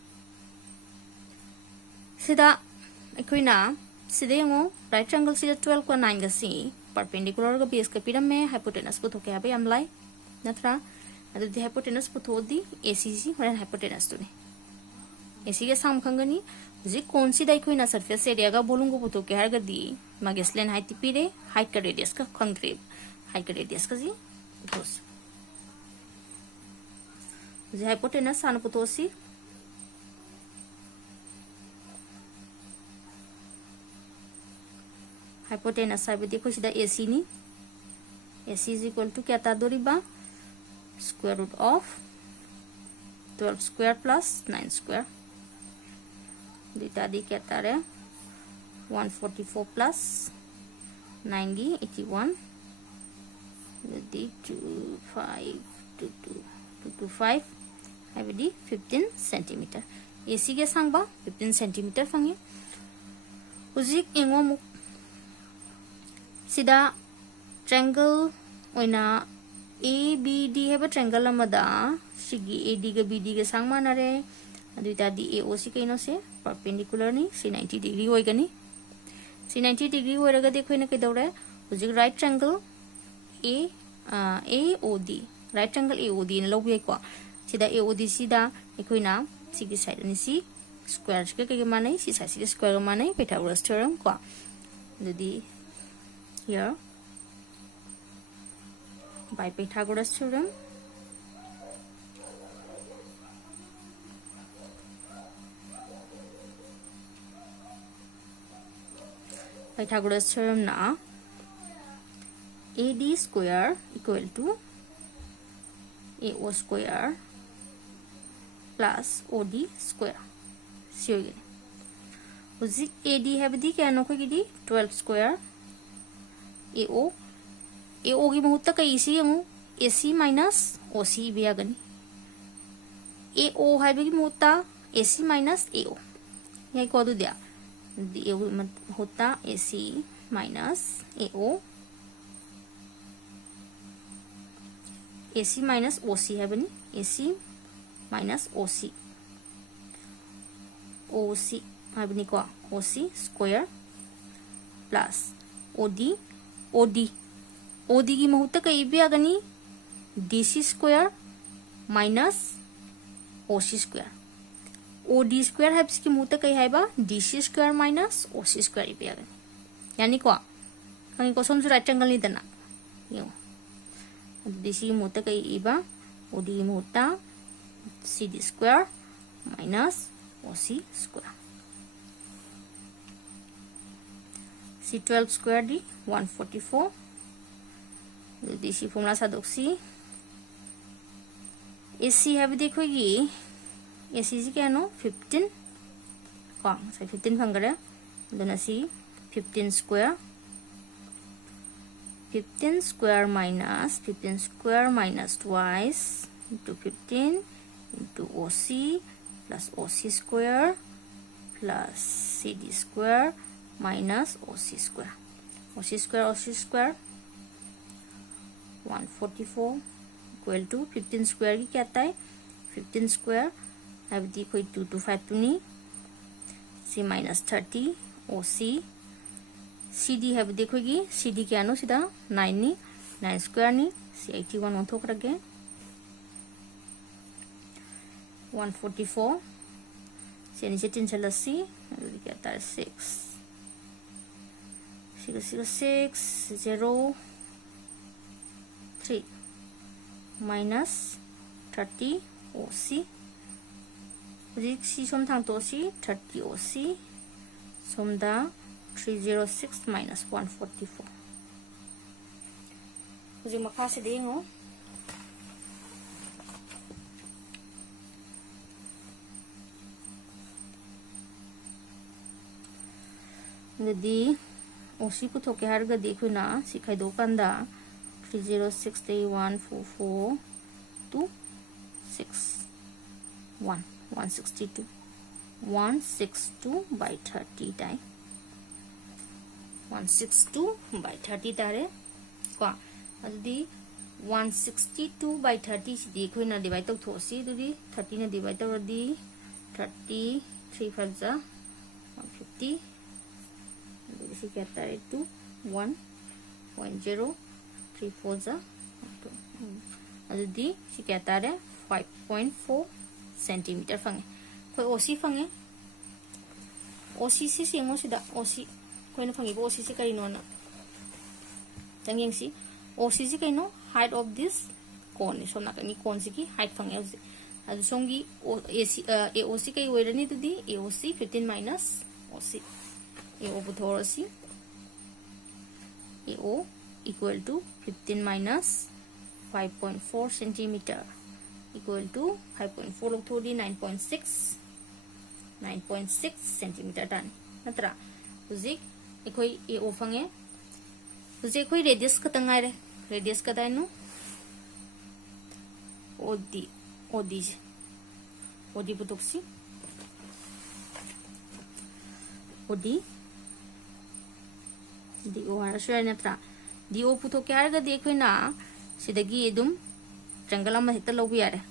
sida akoina sida ngo right triangle sida 12 ko 9 ga si perpendicular ga base ka piram me hypotenuse ko thoke abe amlai natra adu di hypotenuse ko thodi ACC or hypotenuse to ni AC ga sam khangani ji kon si dai koina surface area ga volume ko thoke har ga di mages len height pire height ka radius ka khangre height ka radius ka ji thos the hypotenuse sanuputosi hypotenuse sabe dekho sida AC ni AC is equal to kya ta doriba square root of 12 square plus 9 square dita di kya ta re 144 plus 9 gi 81 di 225 have di 15 centimeter AC ke sangba 15 centimeter fangi uzik engo mu sida triangle oina ABD have triangle amada sigi AD ga BD ga sangma na re aduita di AOC kaino se perpendicular ni c 90 degree hoi gani c 90 degree hoi raga dekho ina ke dore uzik right triangle AOD right triangle AOD ne lobi ko sida AOD sida ekoina sigi side ni si square ke manai si side si square manai Pythagoras theorem ko jadi here by Pythagoras theorem na AD square equal to AO square plus OD square see again uzi AD have di kya no ko gidi 12 square AO gi mahutta ka AC mu AC minus OC bi agani AO have gi mahutta AC minus AO yai ko du dia AO mahutta AC minus AO AC minus OC है बनी AC minus OC है बनी को OC square plus OD की महत्व कई भी आगनी DC square minus OC square OD square है इसकी महत्व कई है बा DC square minus OC square भी आगनी यानी को कहीं को समझो राइट ट्रायंगल नहीं देना यूं DC महत्व कई इबा OD महत्व CD square minus OC square. C12 square di 144. Di si formula sa doksi. AC have देखो ये AC जी क्या नो 15 कौन से 15 फंगरे दोनों सी 15 square minus 15 square minus twice into 15 into OC plus OC square plus CD square minus OC square. OC square 144 equal to 15 square की क्या आता है 15 square अब दी कोई 2 to 5 तो नहीं C minus 30 OC CD है देखोगी CD क्या नो सीधा 9 नहीं 9 square नहीं C 81 on थोक रखे 144 C नीचे 10 चला C अब क्या आता है 6 0 3 minus 30 OC C som thang to C 30 OC som da 306 minus 144 Hujung makasih deh ngo jadi OC को थोके harga देखो ना सिखाई दो कंदा 306 day 144 to 6 1 162 162 by 30 die 162 by 30 तारे क्या अदुदी 162 by 30 सी देखो ना डिवाइड तो थोसी दुदी 30 ना डिवाइड तो दी 30 3 5 जा 150 दुदी सी क्या तारे 2 1.0 3 4 जा अदुदी सी क्या तारे 5.4 सेंटीमीटर फंगे कोई OC फंगे OC से सिंगो सिदा OC कोई ना फंगे OC से करी नोना तंगिंग सी OC से कहीं नो height of this cone सो ना कहीं cone से की height फंगे उसे अदु सोंगी AC AOC कहीं वेर नहीं तो दी AOC 15 minus OC AO बुधोर C AO equal to 15 minus 5.4 centimeter equal to 5.4 लोग थोड़ी 9.6 सेंटीमीटर टान नत्रा उसे कोई ये ओफंगे उसे कोई रेडियस का तंगा रे रेडियस का दाइनो ओडी बुतोक्सी ओडी दी ओ हरशुर नत्रा दी ओ पुतो क्या रे देखो ना सिदगी एकदम ट्रायंगल में हित लोग भी आ रहे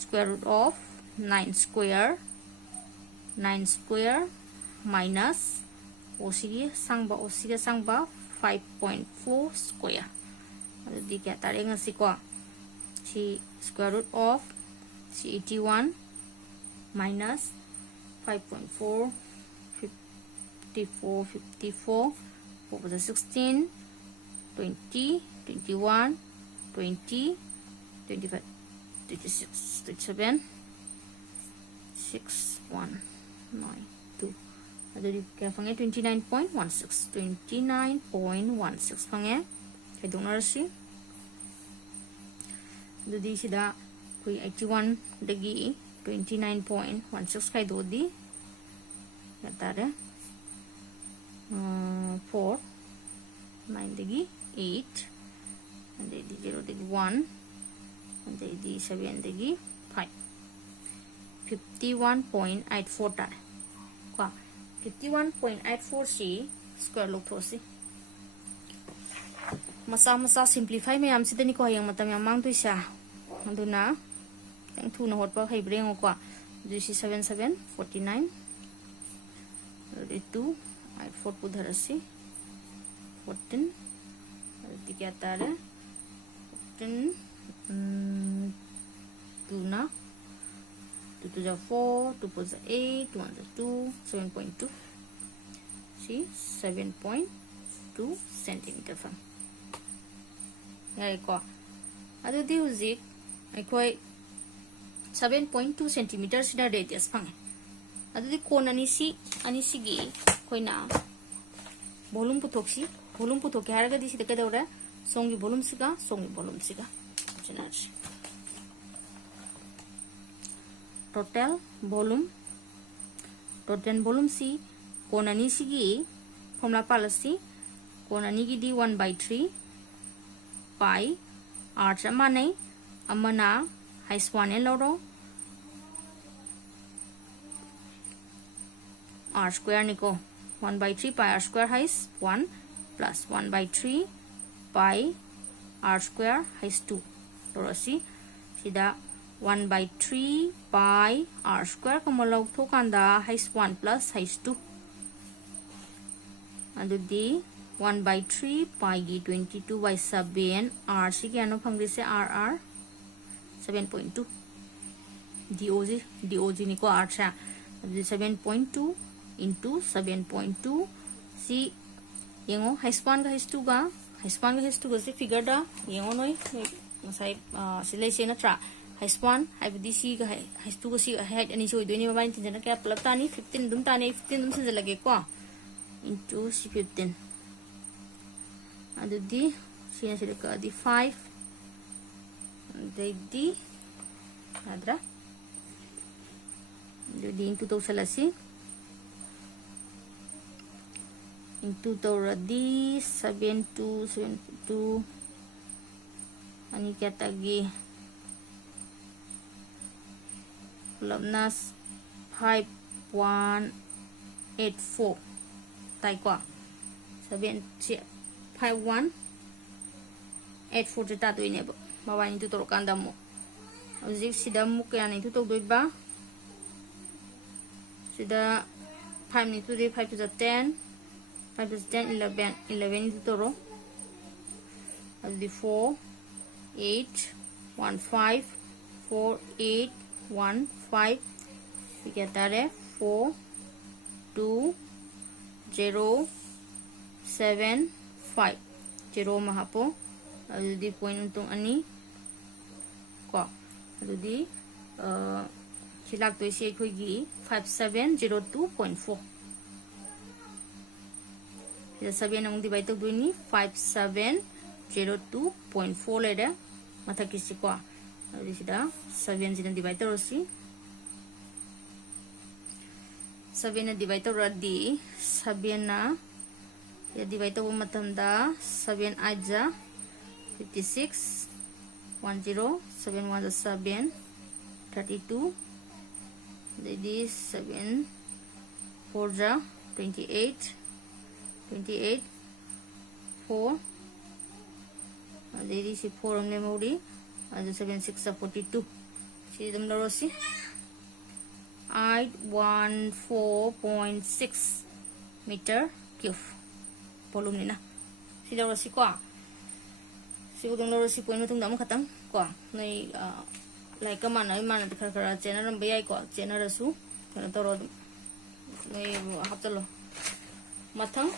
square root of 9 square minus OC के सांगबा 5.4 स्क्वायर अदुदी क्या तारेंगा सी को सी स्क्वायर रूट ऑफ सी 81 माइनस 5.4 54 over the 16 20 21 20 25 26 27 6 1 9 2 अदुदी क्या फंगे 29.16 फंगे क्या दोनों रसी अदुदी सिदा कोई 81 दगी 29.16 का दो दी क्या तारे 4 9 दगी 8 and the 0 degi 1 and the 7 degi 5 51.84 tar kwa 51.84 si square log thosi masa simplify me am sidani ko hayang matam yang mang tuisa aduna tang thu na hot pa khai breng ko 77 49 2 4 pudharasi 14 tiga tara 10 2 na 2 to the 4 2 to the 8 1 to 2 7.2 see 7.2 centimeter from yari ko adu di uzik ai koi 7.2 centimeter sida radius phang adudi kon ani sigi koina volume puthoksi volume puthoke haraga di sida kadawra songi volume siga generation total volume si kon ani sigi formula policy kon ani gi di 1/3 pi r chamane amana height 1 loro r square niko 1/3 pi r square height 1 plus 1/3 pi r square height 2 torosi sida 1/3 pi r square kamalaw thokanda height 1 plus height 2 adudi 1/3 pi gi 22/7 r si ano phangri se r 7.2 dog niko r cha 7.2 into 7.2 si yengo height 1 ga height 2 ga si figure da yengo noi sai silai se na tra height 1 haibdi si ga height 2 ga si height ani so idoi ni ba tin jana kya plus tani 15 dum tani 15 dum sin lage ko into si 15 adudi si na sila ka di 5 di adra jadi into to salasi into to radi 7.2 ani kya tagi labnas 5184 tai kwa 5184 jeta to ine bawa itu to kanda mo zik sida mu kya ni to doi ba sida 5 ni to 5 to 10 5 to 10 11 itu to ro the 4 8 1 5 4 8 1 5 we get that 4 2 0 7 5 0 mahapo adudi point untung ani ko adudi silak to ise khoi gi 5702.4 ida 7 ang divide to duini 5702.4 leda matha kisi ko adudi sida 7 jina divide to rosi 7 na divide to radi 7 na ya divide to matamda 7 aja 56 10 7 1 7 32 jadi 7 4 ja 28 4 jadi si 4 on memory ada 7 6 42 si dum rosi 814.6 meter cube volume ni na si rosi ko si udong rosi point matung dam khatam ko nai like mana khara channel ram bayai ko channel rasu kana toro nai haptalo mathang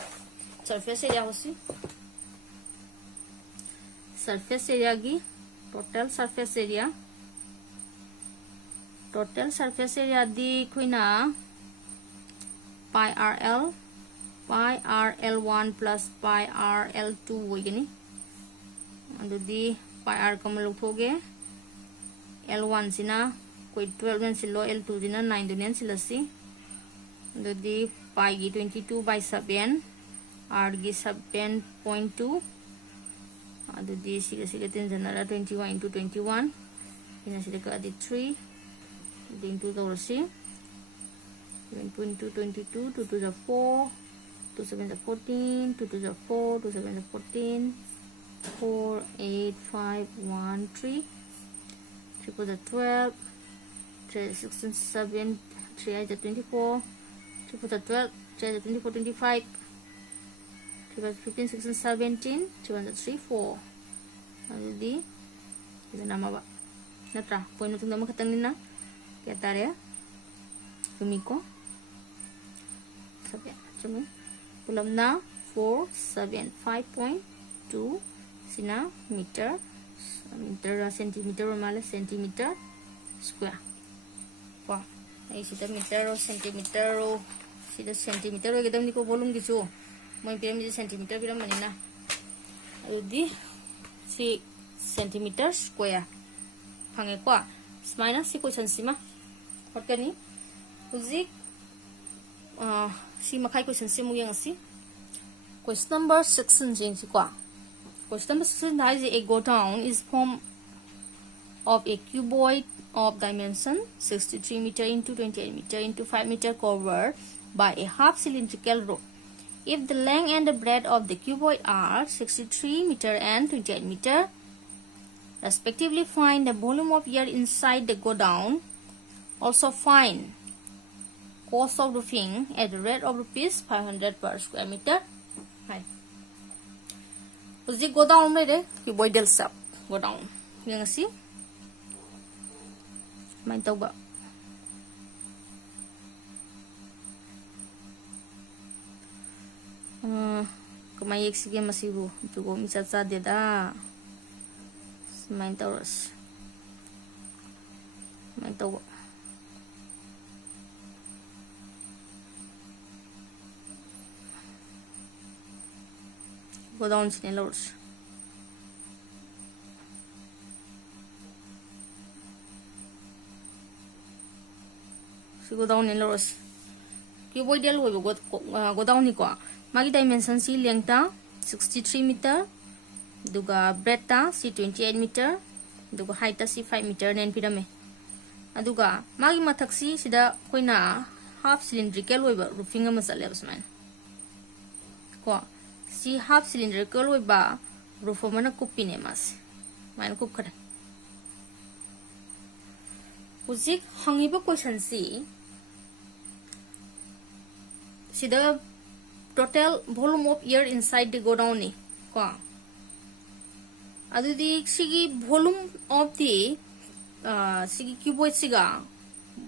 surface area hosi surface area gi total surface area di kuina pi rl1 plus pi rl2 wigini adudi pi r kamal thoge L1 sina koi 12 nen silo L2 sina 9 dunen silasi adudi pi gi 22/7 r gi 7.2 adudi siga tin janara 21 into 21 ina sila ka adi 3 into the rosi 7.2 22 2 to the 4 2 7 the 14 2 to the 4 2 7 the 14 4 8 5 1 3 3 for the 12 3 16 7 3 is the 24 3 for the 12 3 is the 24 25 3 for the 15 16 17 3 1 the 3 4 jadi kita nama ba natra point untuk nama katangin na kaya tarea kumiko sabi cumi pulam na 475.2 sina meter centimeter mala centimeter square ko ai sida meter ro centimeter ro sida centimeter ro gedam ni ko volume gi chu moi piram ji centimeter piram mani na adudi si centimeter square phange ko smaina si question sima hotkani uji si makai question simu yang si question number 16 jing si ko question number 16 is a go down is formed of a cuboid of dimension 63 meter into 28 meter into 5 meter covered by a half cylindrical rope. If the length and the breadth of the cuboid are 63 meter and 28 meter, respectively, find the volume of air inside the go down. Also find cost of roofing at the rate of rupees 500 per square meter. Hi. Uji go down right there, cuboidal sub go down. Yang see. Main tau ba kumai ek sige masibu jugo mi cha de da main tau ras main tau ba go down sini lors go down in loros cuboidal wo go down ni ko magi dimension si length ta 63 meter duga breadth ta si 28 meter duga height ta si 5 meter nen pirame aduga magi mathak si sida koina half cylindrical wo roofing ama sale basman ko si half cylindrical wo ba roof mana kupine mas man kup khare uzik hangiba question si see the total volume of air inside the go down ni ko adu di sigi volume of the sigi cuboid siga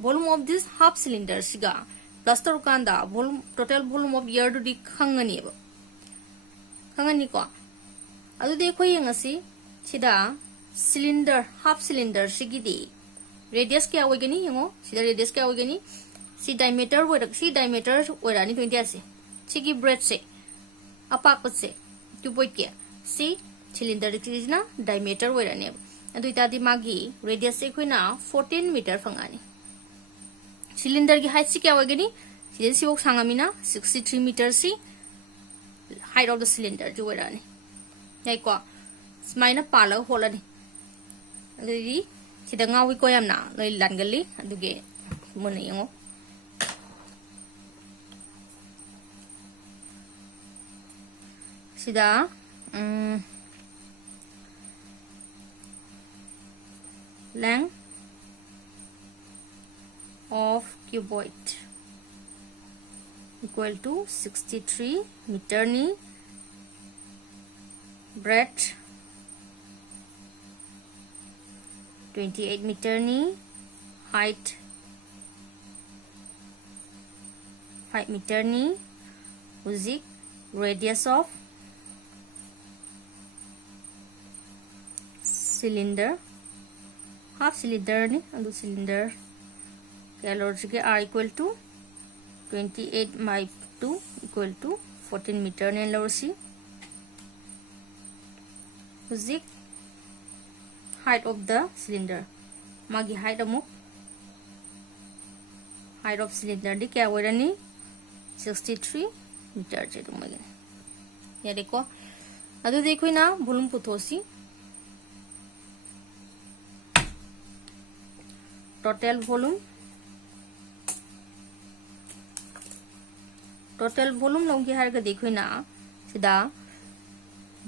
volume of this half cylinder siga plus tor kanda volume total volume of air di khangani ko adu de ko yengasi sida cylinder half cylinder sigi di radius kya hoigani yengo sida radius kya hoigani si diameter wera ni 20 ase sigi breadth se apak se cuboid ke si cylinder na diameter wera ne adu ita di magi radius se khoina 14 meter phangani cylinder ki height si kya hoigani si ok sangamina 63 meter si height of the cylinder ju wera ni yai ko smaina pala holani adu di sida ngawi ko yamna loi langali adu ge mona yengo sida length of cuboid equal to 63 meter ni breadth 28 meter ni height 5 meter ni uzik radius of cylinder half cylinder ni adu cylinder calories ke are equal to 28 by 2 equal to 14 meter ne lorsi uzik height of the cylinder magi height of cylinder di kya hoirani 63 meter je tumage ya dekho adu dekho na volume puthosi total volume longi har ga dekho na sida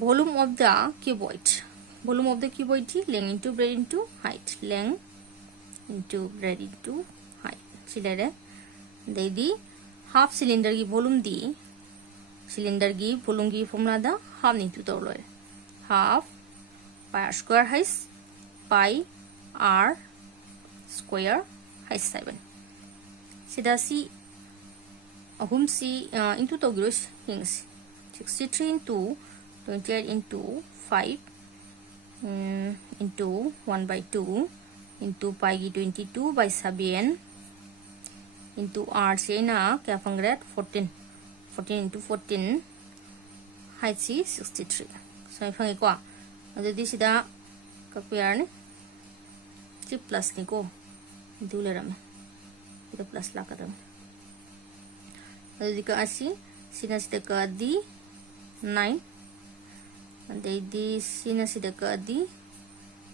volume of the cuboid thi length into breadth into height length into breadth into height sida re dedi half cylinder ki volume di cylinder ki volume ki formula da half into to loy half pi r square has pi r square has 7 sida si ahum si into to gross things 63 into 28 into 5 into 1 by 2 into pi की 22/7 into r से ना क्या फंगरे 14 into 14 height सी 63 so fungi को अदुदी सिदा कपियार ने C plus ने को दूले रमे इधर प्लस ला कर रमे अदुदी का आसी सिना सिदा का दी 9 अदुदी सिना सिदा का दी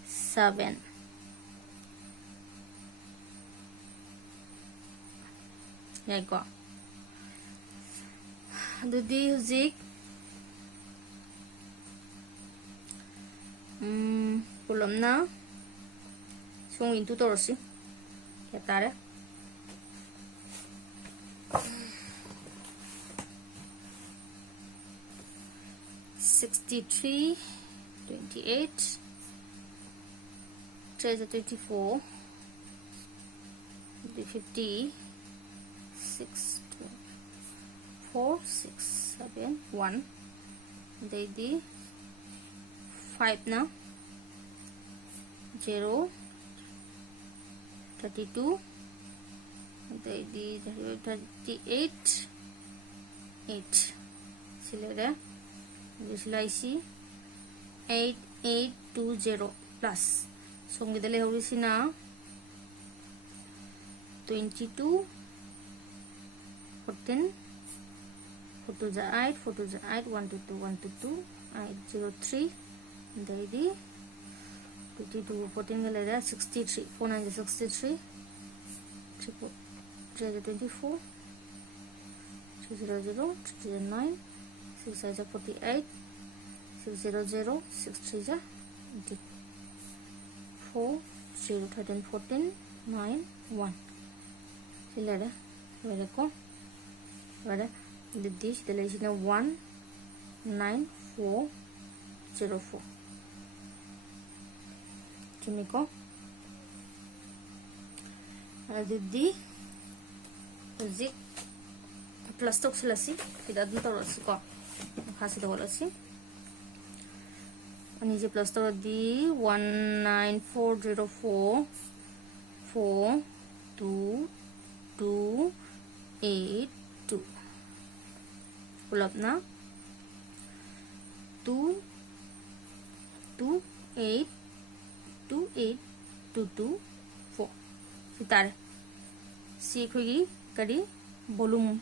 7 याको अदुदी हुजिक पुलमना सोंग इंटू तोरसी क्या तारे 63 28 24 50 6 4 6 7 1 the 5 now 0 32 the 38 8 silere this lysi 8820 plus so ngidale horisina 22 14 4 to the 8 4 to the 8 1 to 2 1 to 2 803 daily 22 14 galera 63 463 324 300 309 6 48 600 63 4 0 13 14 9 1 silere vele ko vele the dish the legend 19404 chimiko adudi zik plus tok selasi tidak ditorasi ko khasi dawalasi ani je plus tor di 19404 4 2 2 8 2 pull up na 2 2 8 2 8 2 2 4 sitar si khogi kadi volume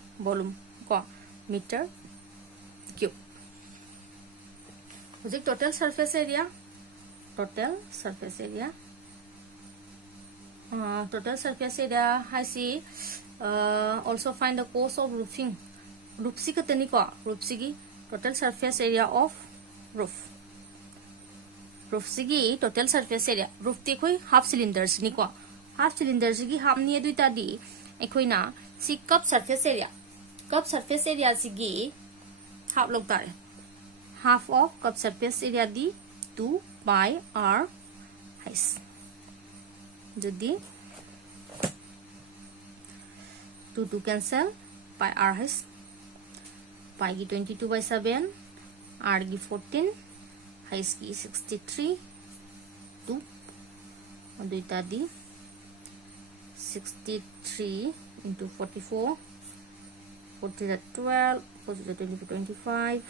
ko meter cube project total surface area I see also find the cost of roofing roofsi katani ko roofsi ki total surface area of roof roofsi ki total surface area roof te khoi half cylinders ni ko half cylinders ki half ni duita di ekhoi na si cup surface area si gi half log tare half of cup surface area di 2 by r height jodi 2 cancel by r height pi ki 22/7 r ki 14 height ki 63 2 duita di 63 into 44 40 to 12 40 to 25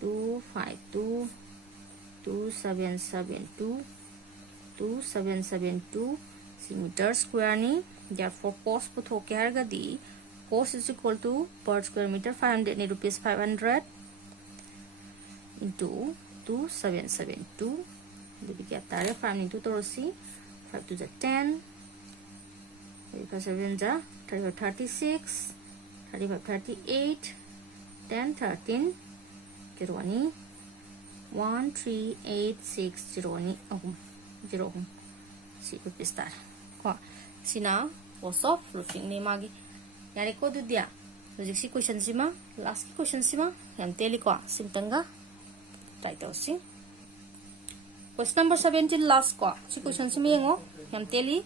2 5 2 2772 2772 meter square ni therefore cost put hoke harga di cost is equal to per square meter 500 ni rupees 500 into 2772 jadi kita tare 5 into torosi 5 to the 10 7 ja 36 35 38 10 13 0 13860 0 si rupees tar ko sina cost of roofing ni magi yare ko du dia logic si question sima last question sima yam teli ko simtanga try to si question number 17 last ko si question sima yengo yam teli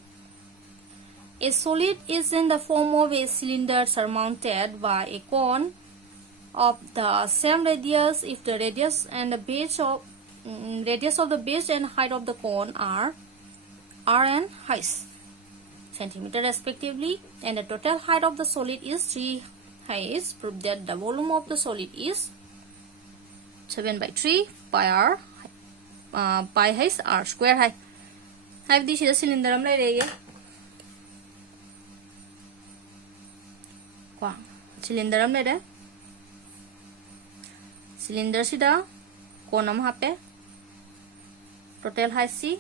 a solid is in the form of a cylinder surmounted by a cone of the same radius if the radius and the base of the base and height of the cone are r and height centimeter respectively, and the total height of the solid is 3 heights. Prove that the volume of the solid is 7/3 pi r pi height r square height. Have this is a cylinder am lai qua cylinder am lai cylinder sida konam hape total height si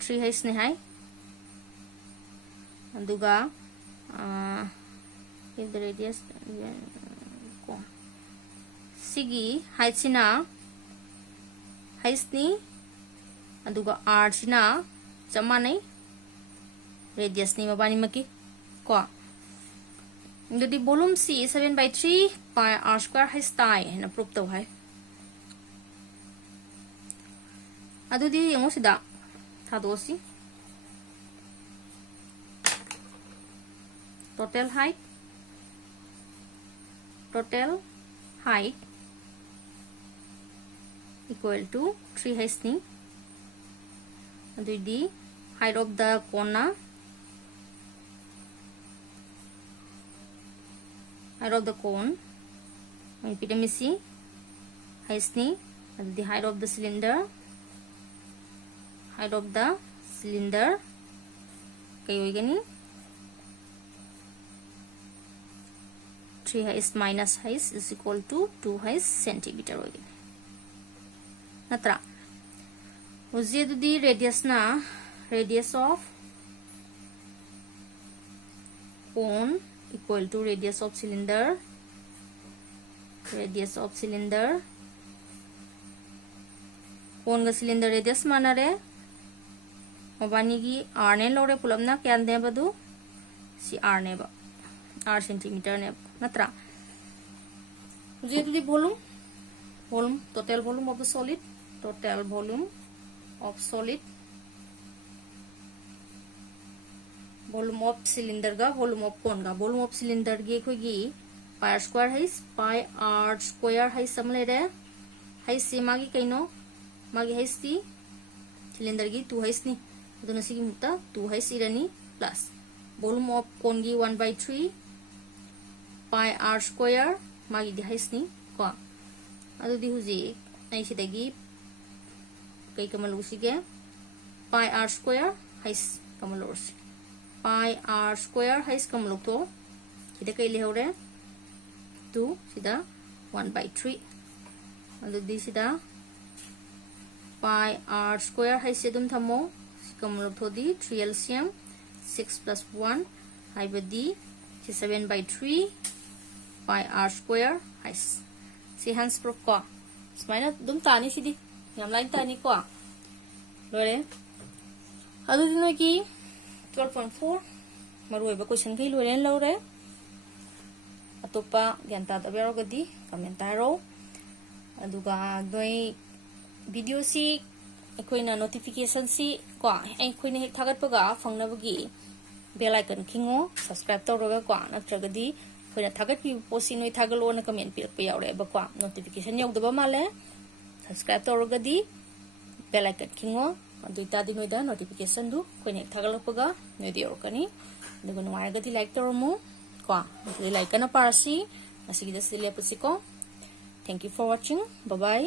3 heights ni hai aduga if the radius sigi height sina height ni aduga r sina chamanai radius ni mabani maki ko the volume c 7/3 pi r square height tai na prove to hai adudi yango sida thadosi total height equal to 3 heights ni the height of the corner height of the cone epidemic heights ni and the height of the cylinder kay gani 3 heights minus heights is equal to 2 heights centimeter hoigani natra uji the radius of cone equal to radius of cylinder cone ga cylinder radius manare mabani gi r ne lore pulamna kyan de badu si r ne ba r centimeter ne natra uji the volume total volume of the solid volume of cylinder ga volume of cone ga volume of cylinder gi khoi gi pi r square height samle re height si magi kaino magi height si cylinder gi 2 height ni aduna sigi mutta 2 height irani plus volume of cone gi 1/3 pi r square magi di height ni ko adu di huji ai sidagi kai kamalu sige pi r square height kamalu pi r square height kamalu to sida kai lehore 2 sida 1/3 adu di sida pi r square height sedum thamo kamalu to di 3 LCM 6 plus 1 haibadi 7/3 pi r square height si hands proof ko smaina dum tani sidi yam line tani ko lore adu dino ki 12.4 maroi ba question kai lore lore atopa gyanta da bero gadi comment aro aduga doi video si akoina notification si ko akoina hek thagat paga phangna bagi bell icon kingo subscribe tawroga ko natragadi akoina thagat pi posi noi thagalo na comment pi pa yaure ba ko notification yogdaba male subscribe tawrogadi bell icon kingo adu ta di noida notification du akoina hek thagalapaga noi diorkani aduga nuaigadi like tawromu ko like kana parasi asigi da sile pusiko. Thank you for watching. Bye bye.